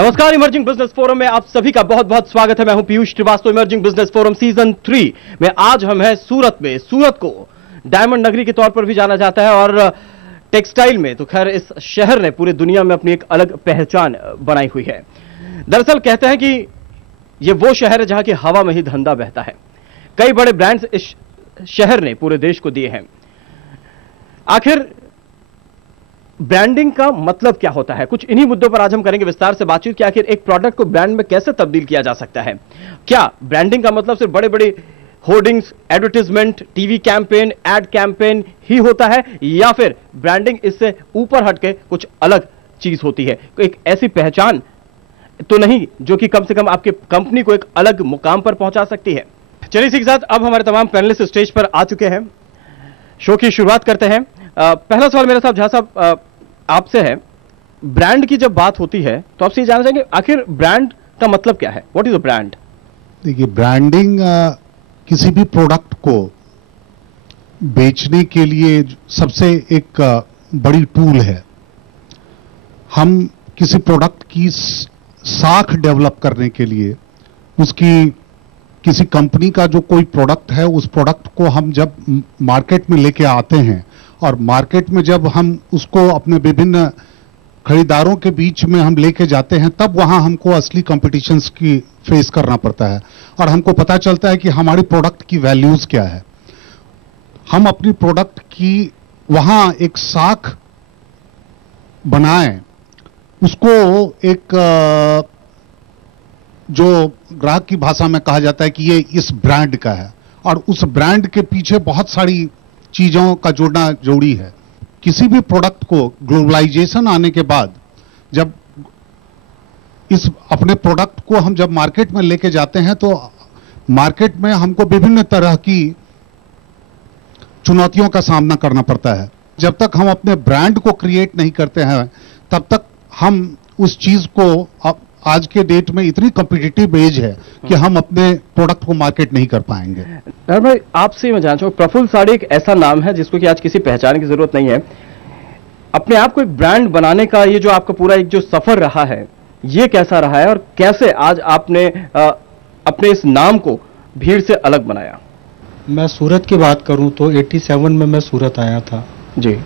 नमस्कार, emerging business forum में आप सभी का बहुत बहुत स्वागत है। मैं हूं Piyush Srivastava. Emerging business forum season 3 में आज हम हैं सूरत में। सूरत को डायमंड नगरी के तौर पर भी जाना जाता है और टेक्सटाइल में तो खैर इस शहर ने पूरी दुनिया में अपनी एक अलग पहचान बनाई हुई है। दरअसल कहते हैं कि यह वो शहर है जहां की हवा में ही धंधा बहता है। कई बड़े ब्रांड्स इस शहर ने पूरे देश को दिए हैं। आखिर ब्रांडिंग का मतलब क्या होता है, कुछ इन्हीं मुद्दों पर आज हम करेंगे विस्तार से बातचीत कि आखिर एक प्रोडक्ट को ब्रांड में कैसे तब्दील किया जा सकता है। क्या ब्रांडिंग का मतलब सिर्फ बड़े बड़े hoardings, advertisement, TV campaign, ad campaign ही होता है, या फिर ब्रांडिंग इससे ऊपर हटके कुछ अलग चीज होती है, एक ऐसी पहचान तो नहीं जो कि कम से कम आपकी कंपनी को एक अलग मुकाम पर पहुंचा सकती है। चलिए इसी के साथ अब हमारे तमाम पैनलिस्ट स्टेज पर आ चुके हैं। शो की शुरुआत करते हैं। पहला सवाल मेरे साहब, झा साहब आपसे है। ब्रांड की जब बात होती है तो आपसे ये जानना चाहेंगे आखिर ब्रांड का मतलब क्या है? What is a brand? देखिए, ब्रांडिंग किसी भी प्रोडक्ट को बेचने के लिए सबसे एक बड़ी टूल है। हम किसी प्रोडक्ट की साख डेवलप करने के लिए उसकी किसी कंपनी का जो कोई प्रोडक्ट है, उस प्रोडक्ट को हम जब मार्केट में लेके आते हैं और मार्केट में जब हम उसको अपने विभिन्न खरीदारों के बीच में हम लेके जाते हैं, तब वहां हमको असली कॉम्पिटिशन्स की फेस करना पड़ता है और हमको पता चलता है कि हमारी प्रोडक्ट की वैल्यूज क्या है। हम अपनी प्रोडक्ट की वहां एक साख बनाएं, उसको एक जो ग्राहक की भाषा में कहा जाता है कि ये इस ब्रांड का है, और उस ब्रांड के पीछे बहुत सारी चीजों का जोड़ना जरूरी है। किसी भी प्रोडक्ट को ग्लोबलाइजेशन आने के बाद जब इस अपने प्रोडक्ट को हम जब मार्केट में लेके जाते हैं तो मार्केट में हमको विभिन्न तरह की चुनौतियों का सामना करना पड़ता है। जब तक हम अपने ब्रांड को क्रिएट नहीं करते हैं तब तक हम उस चीज को आज के डेट में इतनी कॉम्पिटिटिव एज है कि हम अपने प्रोडक्ट को मार्केट नहीं कर पाएंगे। भाई आपसे मैं जानना चाहूँ, प्रफुल्ल साड़ी एक ऐसा नाम है जिसको कि आज किसी पहचान की जरूरत नहीं है। अपने आप को एक ब्रांड बनाने का ये जो आपका पूरा एक जो सफर रहा है, ये कैसा रहा है और कैसे आज आपने अपने इस नाम को भीड़ से अलग बनाया? मैं सूरत की बात करूं तो 87 में मैं सूरत आया था जी।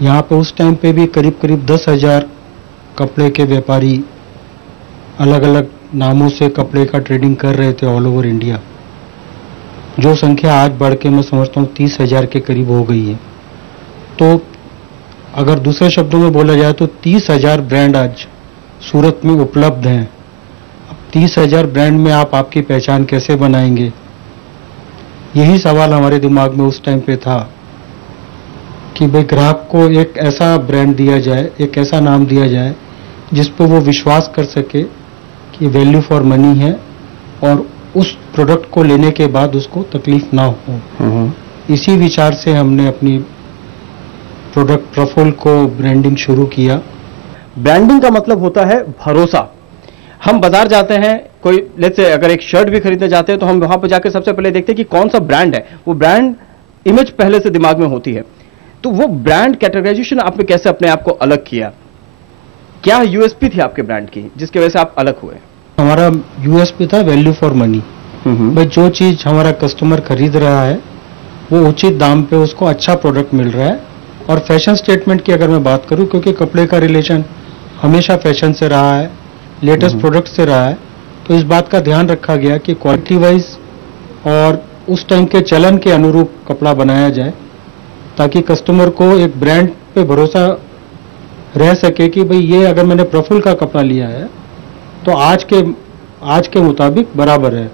यहाँ पे उस टाइम पे भी करीब करीब 10,000 कपड़े के व्यापारी अलग अलग नामों से कपड़े का ट्रेडिंग कर रहे थे ऑल ओवर इंडिया। जो संख्या आज बढ़ के मैं समझता हूँ 30,000 के करीब हो गई है। तो अगर दूसरे शब्दों में बोला जाए तो 30,000 ब्रांड आज सूरत में उपलब्ध हैं। अब 30,000 ब्रांड में आप आपकी पहचान कैसे बनाएंगे, यही सवाल हमारे दिमाग में उस टाइम पे था कि भाई ग्राहक को एक ऐसा ब्रांड दिया जाए, एक ऐसा नाम दिया जाए जिस पर वो विश्वास कर सके कि वैल्यू फॉर मनी है और उस प्रोडक्ट को लेने के बाद उसको तकलीफ ना हो। इसी विचार से हमने अपनी प्रोडक्ट प्रफुल्ल को ब्रांडिंग शुरू किया। ब्रांडिंग का मतलब होता है भरोसा। हम बाजार जाते हैं, कोई लेट्स से अगर एक शर्ट भी खरीदने जाते हैं तो हम वहां पर जाकर सबसे पहले देखते हैं कि कौन सा ब्रांड है। वो ब्रांड इमेज पहले से दिमाग में होती है। तो वो ब्रांड कैटेगराइजेशन आपने कैसे अपने आप को अलग किया? क्या यूएसपी थी आपके ब्रांड की जिसकी वजह से आप अलग हुए? हमारा यूएसपी था वैल्यू फॉर मनी। भाई जो चीज हमारा कस्टमर खरीद रहा है वो उचित दाम पे उसको अच्छा प्रोडक्ट मिल रहा है। और फैशन स्टेटमेंट की अगर मैं बात करूं, क्योंकि कपड़े का रिलेशन हमेशा फैशन से रहा है, लेटेस्ट प्रोडक्ट से रहा है, तो इस बात का ध्यान रखा गया कि क्वालिटी वाइज और उस टाइम के चलन के अनुरूप कपड़ा बनाया जाए ताकि कस्टमर को एक ब्रांड पे भरोसा रह सके कि भाई ये अगर मैंने प्रफुल्ल का कपड़ा लिया है तो आज के मुताबिक बराबर है।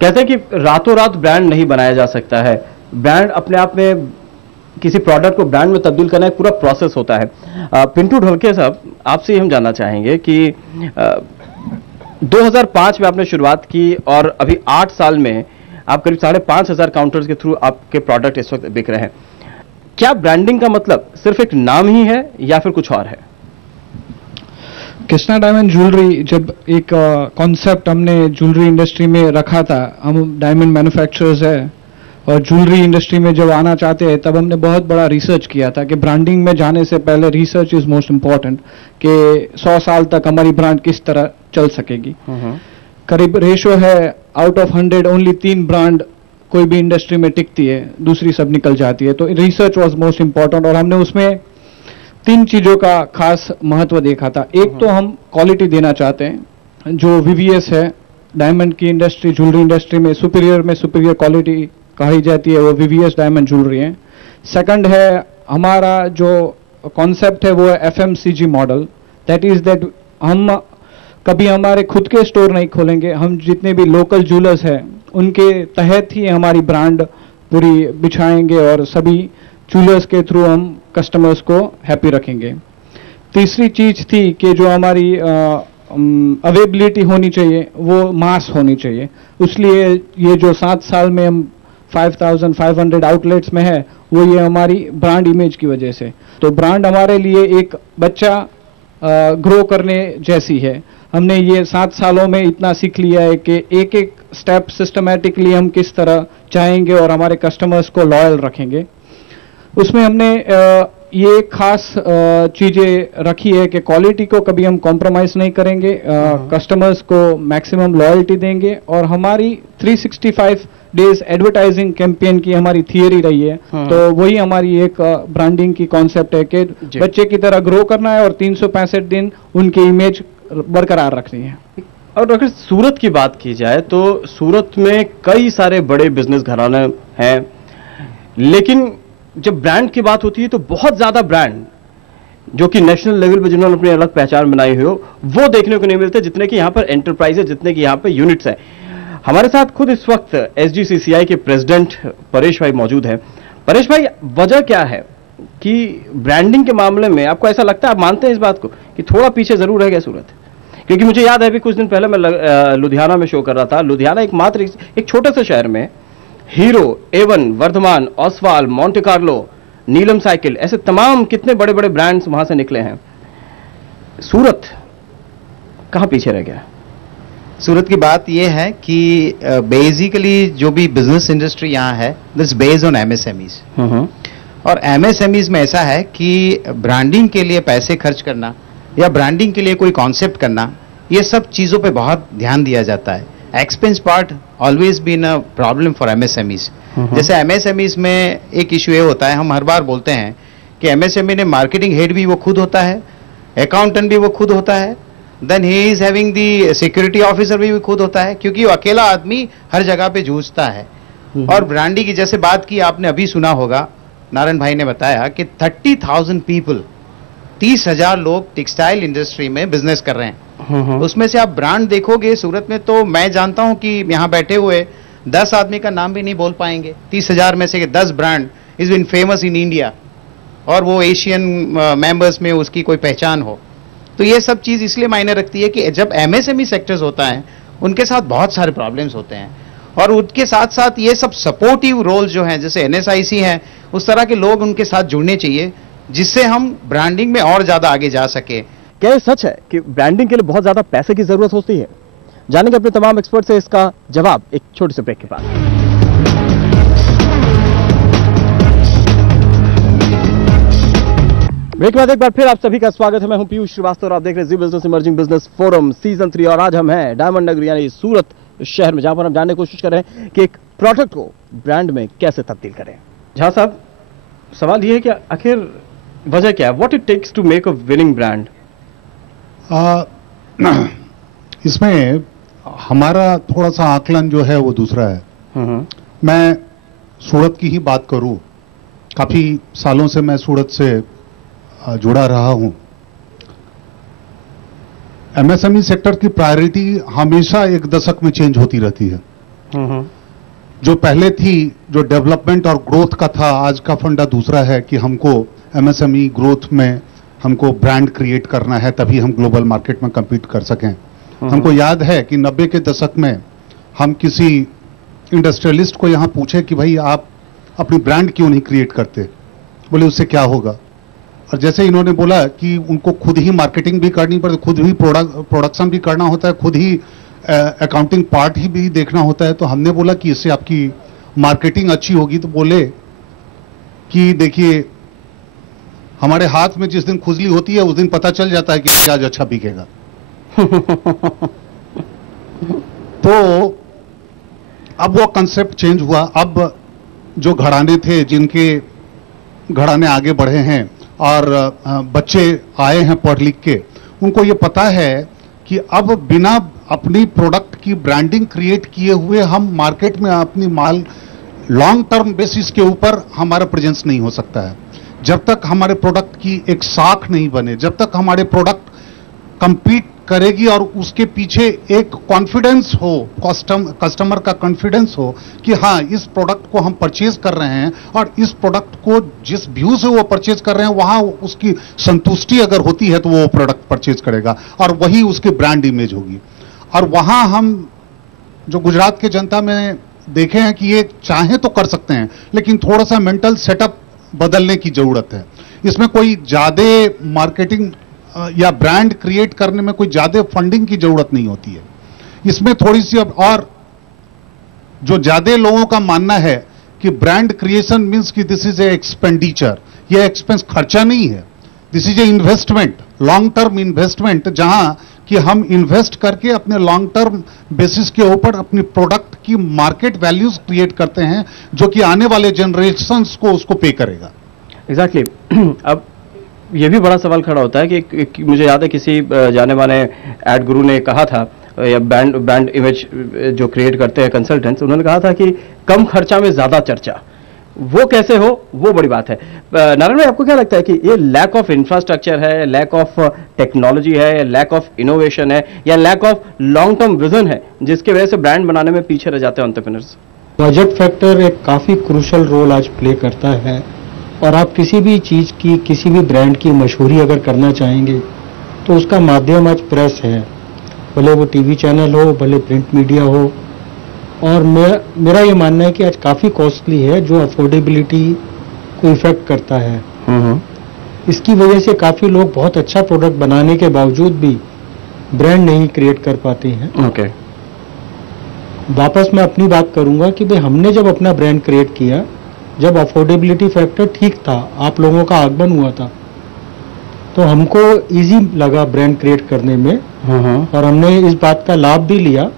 कहते हैं कि रातों रात ब्रांड नहीं बनाया जा सकता है। ब्रांड अपने आप में, किसी प्रोडक्ट को ब्रांड में तब्दील करना एक पूरा प्रोसेस होता है। पिंटू ढोलके साहब, आपसे हम जानना चाहेंगे कि 2005 में आपने शुरुआत की और अभी 8 साल में आप करीब 5,500 काउंटर्स के थ्रू आपके प्रोडक्ट इस वक्त बिक रहे हैं। क्या ब्रांडिंग का मतलब सिर्फ एक नाम ही है या फिर कुछ और है? कृष्णा डायमंड ज्वेलरी जब एक कॉन्सेप्ट हमने ज्वेलरी इंडस्ट्री में रखा था, हम डायमंड मैन्युफैक्चरर्स है, और ज्वेलरी इंडस्ट्री में जब आना चाहते हैं तब हमने बहुत बड़ा रिसर्च किया था कि ब्रांडिंग में जाने से पहले रिसर्च इज मोस्ट इम्पॉर्टेंट, कि 100 साल तक हमारी ब्रांड किस तरह चल सकेगी। करीब रेशो है आउट ऑफ 100 ओनली 3 ब्रांड कोई भी इंडस्ट्री में टिकती है, दूसरी सब निकल जाती है। तो रिसर्च वाज मोस्ट इम्पॉर्टेंट और हमने उसमें 3 चीजों का खास महत्व देखा था। एक तो हम क्वालिटी देना चाहते हैं, जो वीवीएस है डायमंड की इंडस्ट्री, ज्वेलरी इंडस्ट्री में सुपीरियर क्वालिटी कही जाती है, वो वीवीएस डायमंड ज्वेलरी है। सेकंड है हमारा जो कॉन्सेप्ट है वो है FMCG model, that is that हम कभी हमारे खुद के स्टोर नहीं खोलेंगे, हम जितने भी लोकल ज्वेलर्स हैं उनके तहत ही हमारी ब्रांड पूरी बिछाएंगे और सभी ज्वेलर्स के थ्रू हम कस्टमर्स को हैप्पी रखेंगे। तीसरी चीज थी कि जो हमारी अवेलेबिलिटी होनी चाहिए वो मास होनी चाहिए, इसलिए ये जो 7 साल में हम 5500 आउटलेट्स में है वो ये हमारी ब्रांड इमेज की वजह से। तो ब्रांड हमारे लिए एक बच्चा ग्रो करने जैसी है। हमने ये 7 सालों में इतना सीख लिया है कि एक एक स्टेप सिस्टमैटिकली हम किस तरह जाएंगे और हमारे कस्टमर्स को लॉयल रखेंगे। उसमें हमने ये खास चीजें रखी है कि क्वालिटी को कभी हम कॉम्प्रोमाइज नहीं करेंगे, कस्टमर्स को मैक्सिमम लॉयल्टी देंगे और हमारी 365 डेज एडवर्टाइजिंग कैंपेन की हमारी थियरी रही है। तो वही हमारी एक ब्रांडिंग की कॉन्सेप्ट है कि बच्चे की तरह ग्रो करना है और 365 दिन उनकी इमेज बरकरार रखनी है। और अगर सूरत की बात की जाए तो सूरत में कई सारे बड़े बिजनेस घराने हैं, लेकिन जब ब्रांड की बात होती है तो बहुत ज्यादा ब्रांड जो कि नेशनल लेवल पे जिन्होंने अपनी अलग पहचान बनाई हुई हो वो देखने को नहीं मिलते जितने कि यहां पर एंटरप्राइजेज, जितने कि यहां पर यूनिट्स हैं। हमारे साथ खुद इस वक्त एसजीसीसीआई के प्रेसिडेंट परेश भाई मौजूद हैं। परेश भाई, वजह क्या है कि ब्रांडिंग के मामले में आपको ऐसा लगता है, आप मानते हैं इस बात को कि थोड़ा पीछे जरूर रह गया सूरत? क्योंकि मुझे याद है अभी कुछ दिन पहले मैं लुधियाना में शो कर रहा था। लुधियाना एकमात्र एक छोटे से शहर में Hero, Avon, Vardhman, Oswal, Monte Carlo, Neelam cycle, ऐसे तमाम कितने बड़े बड़े ब्रांड्स वहां से निकले हैं। सूरत कहां पीछे रह गया? सूरत की बात यह है कि बेसिकली जो भी बिजनेस इंडस्ट्री यहाँ है दिस बेस्ड ऑन एमएसएमईज, और एमएसएमईज में ऐसा है कि ब्रांडिंग के लिए पैसे खर्च करना या ब्रांडिंग के लिए कोई कॉन्सेप्ट करना, ये सब चीजों पे बहुत ध्यान दिया जाता है। Expense part always been a problem for MSMEs. जैसे एमएसएमईज में एक इशू ये होता है, हम हर बार बोलते हैं कि एमएसएमई ने मार्केटिंग हेड भी वो खुद होता है, अकाउंटेंट भी वो खुद होता है, then he is having the security officer भी खुद होता है, क्योंकि वो अकेला आदमी हर जगह पे जूझता है। और ब्रांडिंग की जैसे बात की आपने अभी सुना होगा, नारायण भाई ने बताया कि 30,000 पीपल, 30,000 लोग टेक्सटाइल इंडस्ट्री में बिजनेस कर रहे हैं। उसमें से आप ब्रांड देखोगे सूरत में तो मैं जानता हूं कि यहां बैठे हुए 10 आदमी का नाम भी नहीं बोल पाएंगे। 30,000 में से 10 brand is been famous in India और वो एशियन मेंबर्स में उसकी कोई पहचान हो। तो ये सब चीज इसलिए मायने रखती है कि जब एमएसएमई सेक्टर्स होता है उनके साथ बहुत सारे प्रॉब्लम्स होते हैं, और उनके साथ साथ ये सब सपोर्टिव रोल जो हैं जैसे एनएसआईसी हैं, उस तरह के लोग उनके साथ जुड़ने चाहिए जिससे हम ब्रांडिंग में और ज्यादा आगे जा सके। क्या ये सच है कि ब्रांडिंग के लिए बहुत ज्यादा पैसे की जरूरत होती है? जानेंगे अपने तमाम एक्सपर्ट से इसका जवाब एक छोटे से ब्रेक के बाद। ब्रेक के बाद एक बार फिर आप सभी का स्वागत है। मैं हूं पीयूष श्रीवास्तव और आप देख रहे हैं Zee business emerging business forum season 3, और आज हम हैं डायमंड नगर यानी सूरत शहर में, जहां पर हम जानने की कोशिश कर रहे हैं कि एक प्रोडक्ट को ब्रांड में कैसे तब्दील करें। झा साहब, सवाल ये है कि आखिर वजह क्या है? What it takes to make a winning brand? इसमें हमारा थोड़ा सा आकलन जो है वो दूसरा है। मैं सूरत की ही बात करूं, काफी सालों से मैं सूरत से जुड़ा रहा हूं। एमएसएमई सेक्टर की प्रायोरिटी हमेशा एक दशक में चेंज होती रहती है। जो पहले थी, जो डेवलपमेंट और ग्रोथ का था, आज का फंडा दूसरा है कि हमको एमएसएमई ग्रोथ में हमको ब्रांड क्रिएट करना है, तभी हम ग्लोबल मार्केट में compete कर सकें। हमको याद है कि 90 के दशक में हम किसी इंडस्ट्रियलिस्ट को यहां पूछे कि भाई आप अपनी ब्रांड क्यों नहीं क्रिएट करते, बोले उससे क्या होगा। और जैसे इन्होंने बोला कि उनको खुद ही मार्केटिंग भी करनी पड़ती, खुद ही प्रोडक्शन भी करना होता है, खुद ही अकाउंटिंग पार्ट ही भी देखना होता है, तो हमने बोला कि इससे आपकी मार्केटिंग अच्छी होगी तो बोले कि देखिए हमारे हाथ में जिस दिन खुजली होती है उस दिन पता चल जाता है कि प्याज अच्छा बिकेगा। तो अब वो कंसेप्ट चेंज हुआ। अब जो घराने थे, जिनके घराने आगे बढ़े हैं और बच्चे आए हैं पढ़ लिख के, उनको ये पता है कि अब बिना अपनी प्रोडक्ट की ब्रांडिंग क्रिएट किए हुए हम मार्केट में अपनी माल लॉन्ग टर्म बेसिस के ऊपर हमारा प्रेजेंस नहीं हो सकता है। जब तक हमारे प्रोडक्ट की एक साख नहीं बने, जब तक हमारे प्रोडक्ट कंपीट करेगी और उसके पीछे एक कॉन्फिडेंस हो, कस्टमर का कॉन्फिडेंस हो कि हाँ इस प्रोडक्ट को हम परचेज कर रहे हैं और इस प्रोडक्ट को जिस व्यू से वो परचेज कर रहे हैं वहां उसकी संतुष्टि अगर होती है तो वो प्रोडक्ट परचेज करेगा और वही उसकी ब्रांड इमेज होगी। और वहां हम जो गुजरात के जनता में देखे हैं कि ये चाहे तो कर सकते हैं, लेकिन थोड़ा सा मेंटल सेटअप बदलने की जरूरत है। इसमें कोई ज्यादा मार्केटिंग या ब्रांड क्रिएट करने में कोई ज्यादा फंडिंग की जरूरत नहीं होती है। इसमें थोड़ी सी और जो ज्यादा लोगों का मानना है कि ब्रांड क्रिएशन मींस कि दिस इज ए एक्सपेंडिचर, यह एक्सपेंस खर्चा नहीं है, this is a investment, long term investment, जहां कि हम इन्वेस्ट करके अपने लॉन्ग टर्म बेसिस के ऊपर अपनी प्रोडक्ट की मार्केट वैल्यूज क्रिएट करते हैं जो कि आने वाले जनरेशंस को उसको पे करेगा। एग्जैक्टली अब ये भी बड़ा सवाल खड़ा होता है कि मुझे याद है किसी जाने माने एड गुरु ने कहा था, या ब्रांड इमेज जो क्रिएट करते हैं कंसल्टेंट्स, उन्होंने कहा था कि कम खर्चा में ज्यादा चर्चा। वो कैसे हो, वो बड़ी बात है। नारायण भाई, आपको क्या लगता है कि ये लैक ऑफ इंफ्रास्ट्रक्चर है, लैक ऑफ टेक्नोलॉजी है, लैक ऑफ इनोवेशन है, या lack of long term vision है जिसकी वजह से ब्रांड बनाने में पीछे रह जाते हैं एंटरप्रेन्योर्स? बजट फैक्टर एक काफी क्रूशल रोल आज प्ले करता है। और आप किसी भी चीज की, किसी भी ब्रांड की मशहूरी अगर करना चाहेंगे तो उसका माध्यम आज प्रेस है, भले वो टीवी चैनल हो, भले प्रिंट मीडिया हो। और मेरा ये मानना है कि आज काफी कॉस्टली है, जो अफोर्डेबिलिटी को इफेक्ट करता है। इसकी वजह से काफी लोग बहुत अच्छा प्रोडक्ट बनाने के बावजूद भी ब्रांड नहीं क्रिएट कर पाते हैं। ओके। वापस मैं अपनी बात करूंगा कि भाई हमने जब अपना ब्रांड क्रिएट किया, जब अफोर्डेबिलिटी फैक्टर ठीक था, आप लोगों का आगमन हुआ था, तो हमको इजी लगा ब्रांड क्रिएट करने में। और हमने इस बात का लाभ भी लिया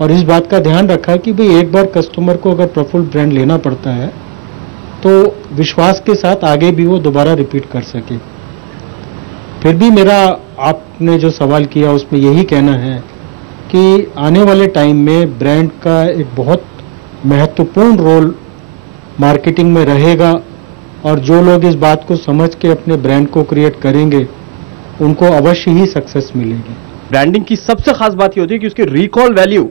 और इस बात का ध्यान रखा कि भाई एक बार कस्टमर को अगर प्रफुल्ल ब्रांड लेना पड़ता है तो विश्वास के साथ आगे भी वो दोबारा रिपीट कर सके। फिर भी मेरा आपने जो सवाल किया उसमें यही कहना है कि आने वाले टाइम में ब्रांड का एक बहुत महत्वपूर्ण रोल मार्केटिंग में रहेगा और जो लोग इस बात को समझ के अपने ब्रांड को क्रिएट करेंगे उनको अवश्य ही सक्सेस मिलेगी। ब्रांडिंग की सबसे खास बात ये होती है कि उसकी रिकॉल वैल्यू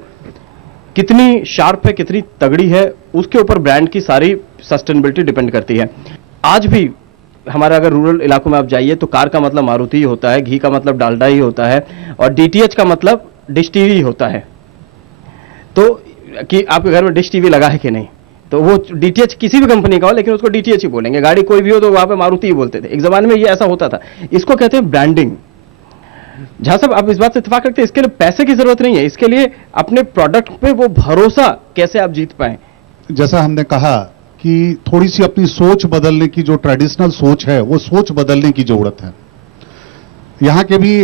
कितनी शार्प है, कितनी तगड़ी है, उसके ऊपर ब्रांड की सारी सस्टेनेबिलिटी डिपेंड करती है। आज भी हमारे अगर रूरल इलाकों में आप जाइए तो कार का मतलब मारुति ही होता है, घी का मतलब डालडा ही होता है और डीटीएच का मतलब डिश टीवी होता है। तो कि आपके घर में डिश टीवी लगा है कि नहीं, तो वो डीटीएच किसी भी कंपनी का हो लेकिन उसको डीटीएच ही बोलेंगे। गाड़ी कोई भी हो तो वहां पे मारुति ही बोलते थे। एक जमाने में ये ऐसा होता था। इसको कहते हैं ब्रांडिंग। जहां सब आप इस बात से इत्तेफाक रखते हैं, इसके लिए पैसे की जरूरत नहीं है, इसके लिए अपने प्रोडक्ट पे वो भरोसा कैसे आप जीत पाए। जैसा हमने कहा कि थोड़ी सी अपनी सोच बदलने की, जो ट्रेडिशनल सोच है वो सोच बदलने की जरूरत है। यहाँ के भी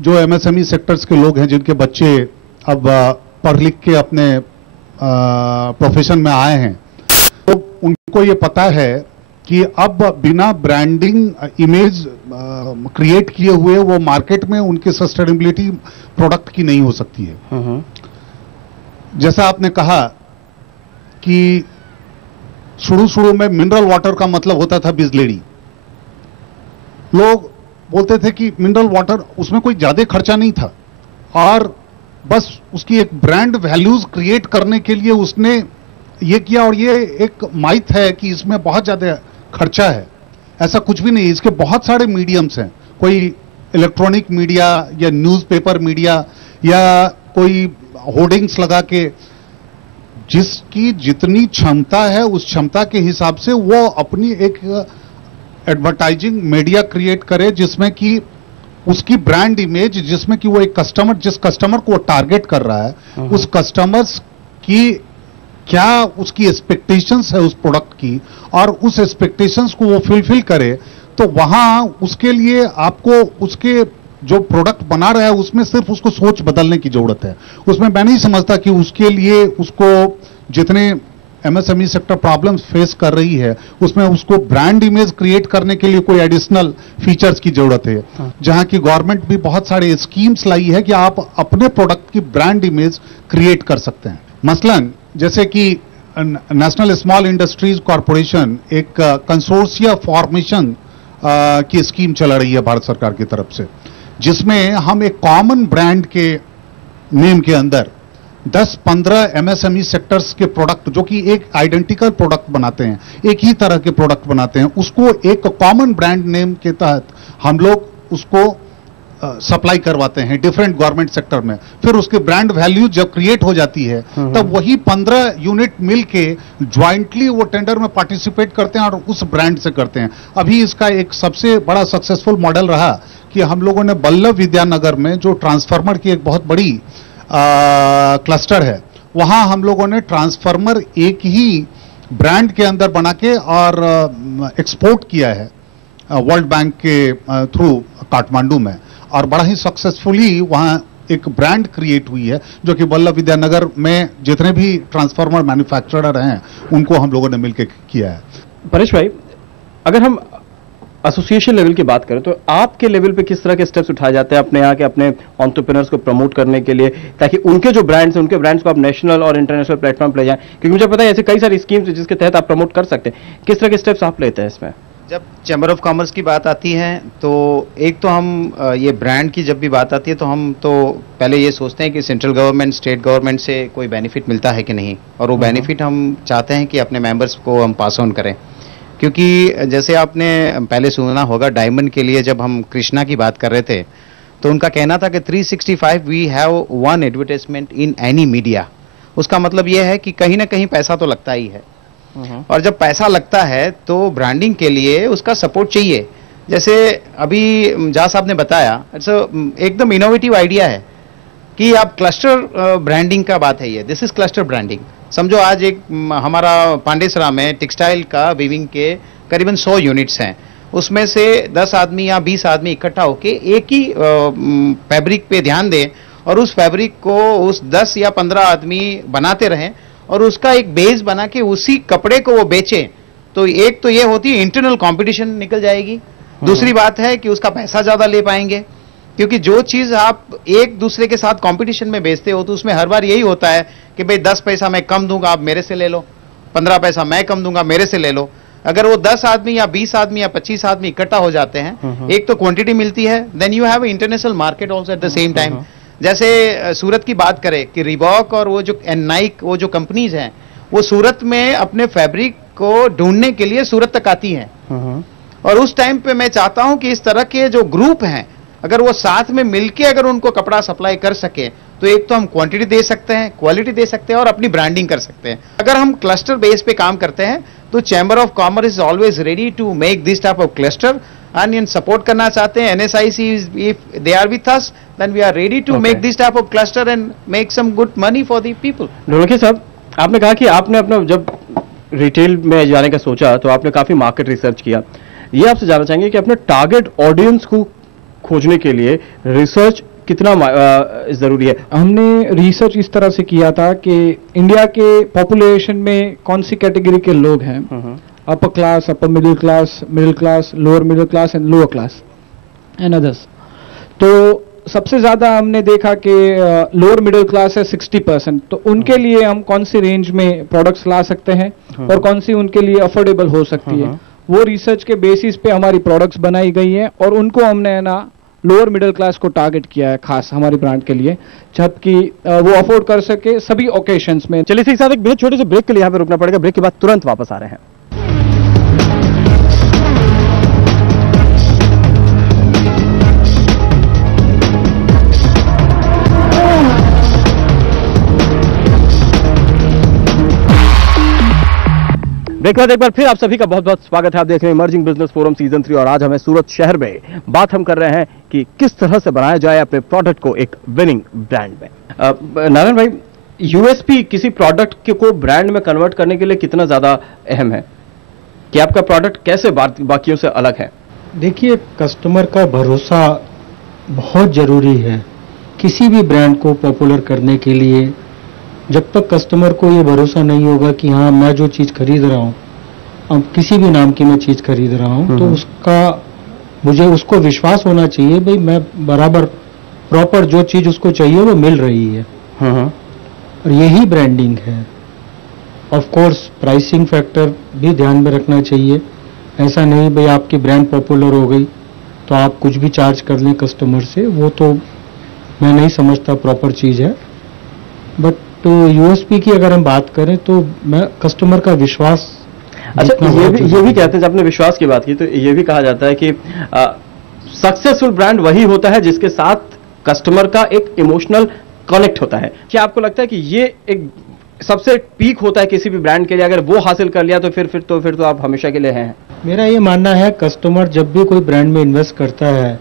जो एमएसएमई सेक्टर्स के लोग हैं जिनके बच्चे अब पढ़ लिख के अपने प्रोफेशन में आए हैं, तो उनको ये पता है कि अब बिना ब्रांडिंग इमेज क्रिएट किए हुए वो मार्केट में उनकी सस्टेनेबिलिटी प्रोडक्ट की नहीं हो सकती है। जैसा आपने कहा कि शुरू में मिनरल वाटर का मतलब होता था बिजलेड़ी। लोग बोलते थे कि मिनरल वाटर, उसमें कोई ज्यादा खर्चा नहीं था और बस उसकी एक ब्रांड वैल्यूज क्रिएट करने के लिए उसने ये किया। और ये एक माइथ है कि इसमें बहुत ज्यादा खर्चा है, ऐसा कुछ भी नहीं। इसके बहुत सारे मीडियम्स हैं, कोई इलेक्ट्रॉनिक मीडिया या न्यूज़पेपर मीडिया या कोई होर्डिंग्स लगा के, जिसकी जितनी क्षमता है उस क्षमता के हिसाब से वो अपनी एक एडवर्टाइजिंग मीडिया क्रिएट करे जिसमें कि उसकी ब्रांड इमेज, जिसमें कि वो एक कस्टमर, जिस कस्टमर को वो टारगेट कर रहा है, उस कस्टमर्स की क्या उसकी एक्सपेक्टेशंस है उस प्रोडक्ट की, और उस एक्सपेक्टेशंस को वो फुलफिल करे, तो वहां उसके लिए आपको उसके जो प्रोडक्ट बना रहा है उसमें सिर्फ उसको सोच बदलने की जरूरत है। उसमें मैं नहीं समझता कि उसके लिए उसको जितने एमएसएमई सेक्टर प्रॉब्लम्स फेस कर रही है उसमें उसको ब्रांड इमेज क्रिएट करने के लिए कोई एडिशनल फीचर्स की जरूरत है। जहां की गवर्नमेंट भी बहुत सारे स्कीम्स लाई है कि आप अपने प्रोडक्ट की ब्रांड इमेज क्रिएट कर सकते हैं। मसलन जैसे कि नेशनल स्मॉल इंडस्ट्रीज कॉरपोरेशन एक कंसोर्शिया फॉर्मेशन की स्कीम चला रही है भारत सरकार की तरफ से, जिसमें हम एक कॉमन ब्रांड के नेम के अंदर 10-15 एमएसएमई सेक्टर्स के प्रोडक्ट जो कि एक आइडेंटिकल प्रोडक्ट बनाते हैं, एक ही तरह के प्रोडक्ट बनाते हैं, उसको एक कॉमन ब्रांड नेम के तहत हम लोग उसको सप्लाई करवाते हैं डिफरेंट गवर्नमेंट सेक्टर में। फिर उसके ब्रांड वैल्यू जब क्रिएट हो जाती है तब वही 15 यूनिट मिलके ज्वाइंटली वो टेंडर में पार्टिसिपेट करते हैं और उस ब्रांड से करते हैं। अभी इसका एक सबसे बड़ा सक्सेसफुल मॉडल रहा कि हम लोगों ने बल्लभ विद्यानगर में जो ट्रांसफार्मर की एक बहुत बड़ी क्लस्टर है, वहां हम लोगों ने ट्रांसफार्मर एक ही ब्रांड के अंदर बना के और एक्सपोर्ट किया है वर्ल्ड बैंक के थ्रू काठमांडू में, और बड़ा ही सक्सेसफुली वहां एक ब्रांड क्रिएट हुई है जो कि बल्लभ विद्यानगर में जितने भी ट्रांसफार्मर मैन्युफैक्चरर हैं उनको हम लोगों ने मिलकर किया है। परेश भाई, अगर हम एसोसिएशन लेवल की बात करें तो आपके लेवल पे किस तरह के स्टेप्स उठाए जाते हैं अपने यहाँ के अपने एंटरप्रेन्योर्स को प्रमोट करने के लिए, ताकि उनके जो ब्रांड्स हैं उनके ब्रांड्स को आप नेशनल और इंटरनेशनल प्लेटफॉर्म पर ले जाएं? क्योंकि मुझे पता है ऐसे कई सारी स्कीम्स हैं जिसके तहत आप प्रमोट कर सकते हैं। किस तरह के स्टेप्स आप लेते हैं इसमें? जब चैम्बर ऑफ कॉमर्स की बात आती है तो एक तो हम ये ब्रांड की जब भी बात आती है तो हम तो पहले ये सोचते हैं कि सेंट्रल गवर्नमेंट स्टेट गवर्नमेंट से कोई बेनिफिट मिलता है कि नहीं, और वो बेनिफिट हम चाहते हैं कि अपने मेंबर्स को हम पास ऑन करें। क्योंकि जैसे आपने पहले सुना होगा डायमंड के लिए जब हम कृष्णा की बात कर रहे थे तो उनका कहना था कि 365 we have one advertisement in any media. उसका मतलब ये है कि कहीं ना कहीं पैसा तो लगता ही है, और जब पैसा लगता है तो ब्रांडिंग के लिए उसका सपोर्ट चाहिए। जैसे अभी जा साहब ने बताया, एकदम इनोवेटिव आइडिया है कि आप क्लस्टर ब्रांडिंग का बात है ये, दिस इज क्लस्टर ब्रांडिंग। समझो आज एक हमारा पांडेसरा में टेक्सटाइल का वीविंग के करीबन 100 यूनिट्स हैं, उसमें से 10 आदमी या 20 आदमी इकट्ठा होके एक ही फैब्रिक पे ध्यान दें और उस फैब्रिक को उस 10 या 15 आदमी बनाते रहें और उसका एक बेस बना के उसी कपड़े को वो बेचें, तो एक तो ये होती है इंटरनल कंपटीशन निकल जाएगी। दूसरी बात है कि उसका पैसा ज्यादा ले पाएंगे, क्योंकि जो चीज आप एक दूसरे के साथ कंपटीशन में बेचते हो तो उसमें हर बार यही होता है कि भाई 10 पैसा मैं कम दूंगा आप मेरे से ले लो, 15 पैसा मैं कम दूंगा मेरे से ले लो। अगर वो 10 आदमी या 20 आदमी या 25 आदमी इकट्ठा हो जाते हैं, एक तो क्वांटिटी मिलती है, then you have international market also at the same time. जैसे सूरत की बात करें कि रिबॉक और वो जो नाइक वो जो कंपनीज हैं वो सूरत में अपने फैब्रिक को ढूंढने के लिए सूरत तक आती हैं, और उस टाइम पे मैं चाहता हूं कि इस तरह के जो ग्रुप हैं अगर वो साथ में मिलके अगर उनको कपड़ा सप्लाई कर सके तो एक तो हम क्वांटिटी दे सकते हैं, क्वालिटी दे सकते हैं और अपनी ब्रांडिंग कर सकते हैं। अगर हम क्लस्टर बेस पे काम करते हैं तो chamber of commerce is always ready to make this type of cluster and support करना चाहते हैं। NSIC if they are with us then we are ready to make this type of cluster and make some good money for the people. Dholki साहब, आपने कहा कि आपने अपना जब रिटेल में जाने का सोचा तो आपने काफी मार्केट रिसर्च किया। ये आपसे जानना चाहेंगे कि अपने टारगेट ऑडियंस को खोजने के लिए रिसर्च कितना जरूरी है? हमने रिसर्च इस तरह से किया था कि इंडिया के पॉपुलेशन में कौन सी कैटेगरी के लोग हैं, upper class, upper middle class, lower middle class and lower class and others. तो सबसे ज्यादा हमने देखा कि लोअर मिडिल क्लास है 60%, तो उनके लिए हम कौन सी रेंज में प्रोडक्ट्स ला सकते हैं और कौन सी उनके लिए अफोर्डेबल हो सकती है, वो रिसर्च के बेसिस पे हमारी प्रोडक्ट्स बनाई गई हैं और उनको हमने ना लोअर मिडिल क्लास को टारगेट किया है खास हमारी ब्रांड के लिए, जबकि वो अफोर्ड कर सके सभी ओकेशंस में। चलिए इसी के साथ एक बेहद छोटे से ब्रेक के लिए यहाँ पे रुकना पड़ेगा। ब्रेक के बाद तुरंत वापस आ रहे हैं। ब्रेक बाद एक बार फिर आप सभी का बहुत बहुत स्वागत है। आप देख रहे हैं इमर्जिंग बिजनेस फोरम सीजन 3 और आज हमें सूरत शहर में बात हम कर रहे हैं कि किस तरह से बनाया जाए अपने प्रोडक्ट को एक विनिंग ब्रांड में। नारायण भाई, यूएसपी किसी प्रोडक्ट को ब्रांड में कन्वर्ट करने के लिए कितना ज्यादा अहम है कि आपका प्रोडक्ट कैसे बाकियों से अलग है? देखिए, कस्टमर का भरोसा बहुत ज़रूरी है किसी भी ब्रांड को पॉपुलर करने के लिए। जब तक कस्टमर को ये भरोसा नहीं होगा कि हाँ, मैं जो चीज़ खरीद रहा हूँ, अब किसी भी नाम की मैं चीज़ खरीद रहा हूँ, तो मुझे उसको विश्वास होना चाहिए भाई मैं बराबर प्रॉपर जो चीज़ उसको चाहिए वो मिल रही है। और यही ब्रांडिंग है। ऑफ कोर्स प्राइसिंग फैक्टर भी ध्यान में रखना चाहिए। ऐसा नहीं भाई आपकी ब्रांड पॉपुलर हो गई तो आप कुछ भी चार्ज कर लें कस्टमर से, वो तो मैं नहीं समझता प्रॉपर चीज़ है। बट तो यूएसपी की अगर हम बात करें तो मैं कस्टमर का विश्वास। अच्छा, ये भी कहते हैं, जब आपने विश्वास की बात की तो ये भी कहा जाता है कि सक्सेसफुल ब्रांड वही होता है जिसके साथ कस्टमर का एक इमोशनल कनेक्ट होता है। क्या आपको लगता है कि ये एक सबसे पीक होता है किसी भी ब्रांड के लिए, अगर वो हासिल कर लिया तो फिर तो आप हमेशा के लिए हैं? मेरा ये मानना है कस्टमर जब भी कोई ब्रांड में इन्वेस्ट करता है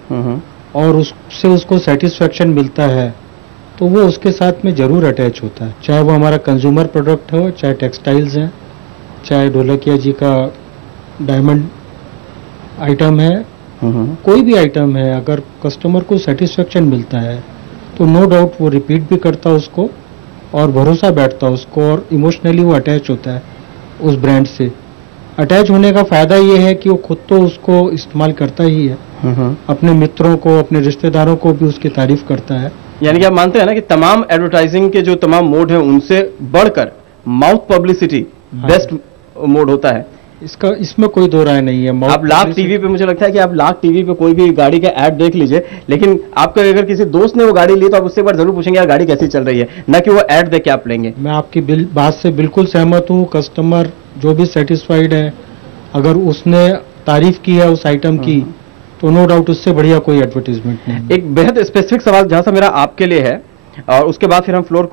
और उससे उसको सेटिस्फेक्शन मिलता है तो वो उसके साथ में जरूर अटैच होता है। चाहे वो हमारा कंज्यूमर प्रोडक्ट हो, चाहे टेक्सटाइल्स हैं, चाहे ढोलकिया जी का डायमंड आइटम है, कोई भी आइटम है, अगर कस्टमर को सेटिस्फेक्शन मिलता है तो नो डाउट वो रिपीट भी करता है उसको और भरोसा बैठता है उसको और इमोशनली वो अटैच होता है उस ब्रांड से। अटैच होने का फायदा ये है कि वो खुद तो उसको इस्तेमाल करता ही है, अपने मित्रों को, अपने रिश्तेदारों को भी उसकी तारीफ करता है। यानी कि आप मानते हैं ना कि तमाम एडवर्टाइजिंग के जो तमाम मोड हैं उनसे बढ़कर माउथ पब्लिसिटी बेस्ट मोड होता है। इसमें कोई दो राय नहीं है। आप लाख टीवी पे, मुझे लगता है कि आप लाख टीवी पे कोई भी गाड़ी का ऐड देख लीजिए, लेकिन आपका अगर किसी दोस्त ने वो गाड़ी ली तो आप उससे एक बार जरूर पूछेंगे यार गाड़ी कैसी चल रही है, ना कि वो ऐड देख के आप लेंगे। मैं आपकी बात से बिल्कुल सहमत हूँ। कस्टमर जो भी सेटिस्फाइड है, अगर उसने तारीफ की है उस आइटम की, तो नो डाउट उससे बढ़िया कोई एडवर्टीजमेंट नहीं। एक बेहद स्पेसिफिक सवाल जहां सा मेरा आपके लिए है और उसके बाद फिर हम फ्लोर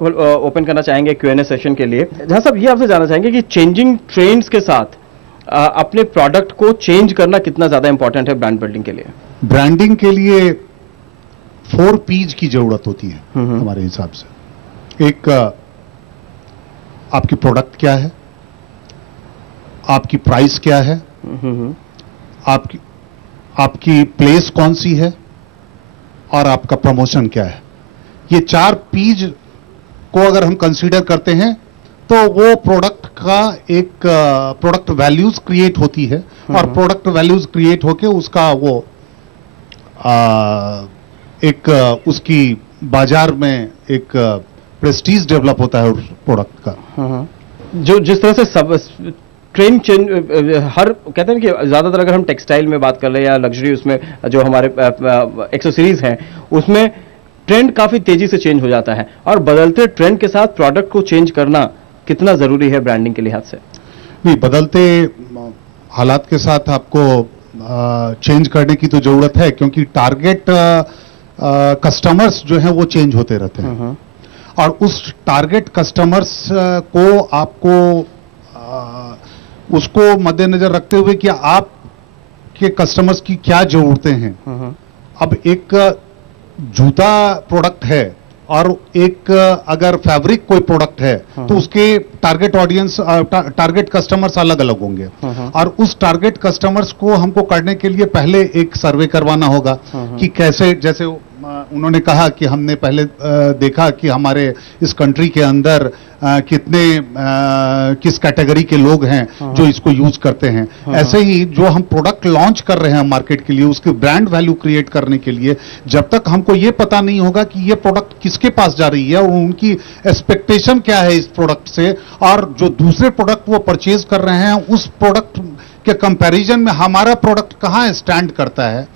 ओपन करना चाहेंगे क्यूएनए सेशन के लिए। जहां साहब ये आपसे जानना चाहेंगे कि चेंजिंग ट्रेंड्स के साथ अपने प्रोडक्ट को चेंज करना कितना ज्यादा इंपॉर्टेंट है ब्रांड बिल्डिंग के लिए? ब्रांडिंग के लिए 4 P's की जरूरत होती है हमारे हिसाब से। एक, आपकी प्रोडक्ट क्या है, आपकी प्राइस क्या है, आपकी प्लेस कौन सी है और आपका प्रमोशन क्या है। ये 4 P's को अगर हम कंसीडर करते हैं तो वो प्रोडक्ट का एक प्रोडक्ट वैल्यूज क्रिएट होती है और प्रोडक्ट वैल्यूज क्रिएट होके उसका वो एक उसकी बाजार में एक प्रेस्टीज डेवलप होता है उस प्रोडक्ट का। जो जिस तरह से सब ट्रेंड चेंज हर कहते हैं कि ज्यादातर अगर हम टेक्सटाइल में बात कर रहे हैं या लग्जरी उसमें जो हमारे एक्सेसरीज हैं उसमें ट्रेंड काफी तेजी से चेंज हो जाता है और बदलते ट्रेंड के साथ प्रोडक्ट को चेंज करना कितना जरूरी है ब्रांडिंग के लिहाज से? नहीं, बदलते हालात के साथ आपको चेंज करने की तो जरूरत है क्योंकि टारगेट कस्टमर्स जो हैं वो चेंज होते रहते हैं और उस टारगेट कस्टमर्स को आपको उसको मद्देनजर रखते हुए कि आप के कस्टमर्स की क्या जरूरतें हैं। अब एक जूता प्रोडक्ट है और एक अगर फैब्रिक कोई प्रोडक्ट है तो उसके टारगेट ऑडियंस, टारगेट कस्टमर्स अलग अलग होंगे और उस टारगेट कस्टमर्स को हमको करने के लिए पहले एक सर्वे करवाना होगा कि कैसे, जैसे उन्होंने कहा कि हमने पहले देखा कि हमारे इस कंट्री के अंदर कितने किस कैटेगरी के लोग हैं जो इसको यूज करते हैं। ऐसे ही जो हम प्रोडक्ट लॉन्च कर रहे हैं मार्केट के लिए, उसके ब्रांड वैल्यू क्रिएट करने के लिए जब तक हमको ये पता नहीं होगा कि ये प्रोडक्ट किसके पास जा रही है और उनकी एक्सपेक्टेशन क्या है इस प्रोडक्ट से और जो दूसरे प्रोडक्ट वो परचेज कर रहे हैं उस प्रोडक्ट के कंपैरिजन में हमारा प्रोडक्ट कहां स्टैंड करता है,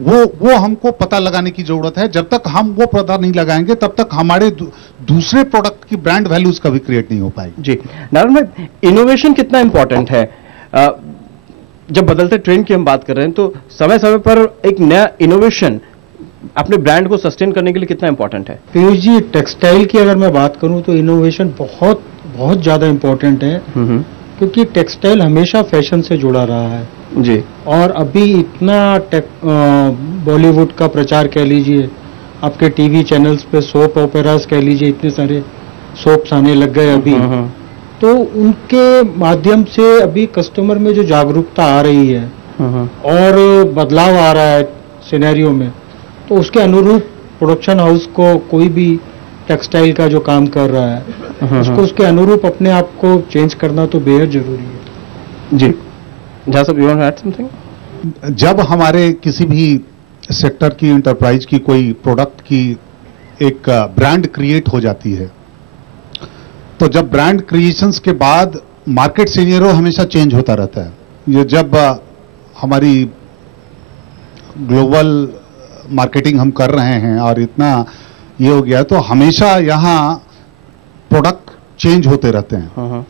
वो हमको पता लगाने की जरूरत है। जब तक हम वो पता नहीं लगाएंगे तब तक हमारे दूसरे प्रोडक्ट की ब्रांड वैल्यूज कभी क्रिएट नहीं हो पाएगी। जी नारायण भाई, इनोवेशन कितना इंपॉर्टेंट है? जब बदलते ट्रेंड की हम बात कर रहे हैं तो समय समय पर एक नया इनोवेशन अपने ब्रांड को सस्टेन करने के लिए कितना इंपॉर्टेंट है? पीयूष जी, टेक्सटाइल की अगर मैं बात करूं तो इनोवेशन बहुत बहुत ज्यादा इंपॉर्टेंट है क्योंकि टेक्सटाइल हमेशा फैशन से जुड़ा रहा है जी। और अभी इतना बॉलीवुड का प्रचार कह लीजिए, आपके टीवी चैनल्स पे सोप ओपेरास कह लीजिए, इतने सारे सोप्स आने लग गए अभी, तो उनके माध्यम से अभी कस्टमर में जो जागरूकता आ रही है और बदलाव आ रहा है सिनेरियो में, तो उसके अनुरूप प्रोडक्शन हाउस को कोई भी टेक्सटाइल का जो काम कर रहा है उसको उसके अनुरूप अपने आप को चेंज करना तो बेहद जरूरी है। जी जहाँ सब you want to add something? जब हमारे किसी भी सेक्टर की इंटरप्राइज की कोई प्रोडक्ट की एक ब्रांड क्रिएट हो जाती है, तो जब ब्रांड क्रिएशंस के बाद मार्केट सिनेरियो हमेशा चेंज होता रहता है। ये जब हमारी ग्लोबल मार्केटिंग हम कर रहे हैं और इतना ये हो गया, तो हमेशा यहाँ प्रोडक्ट चेंज होते रहते हैं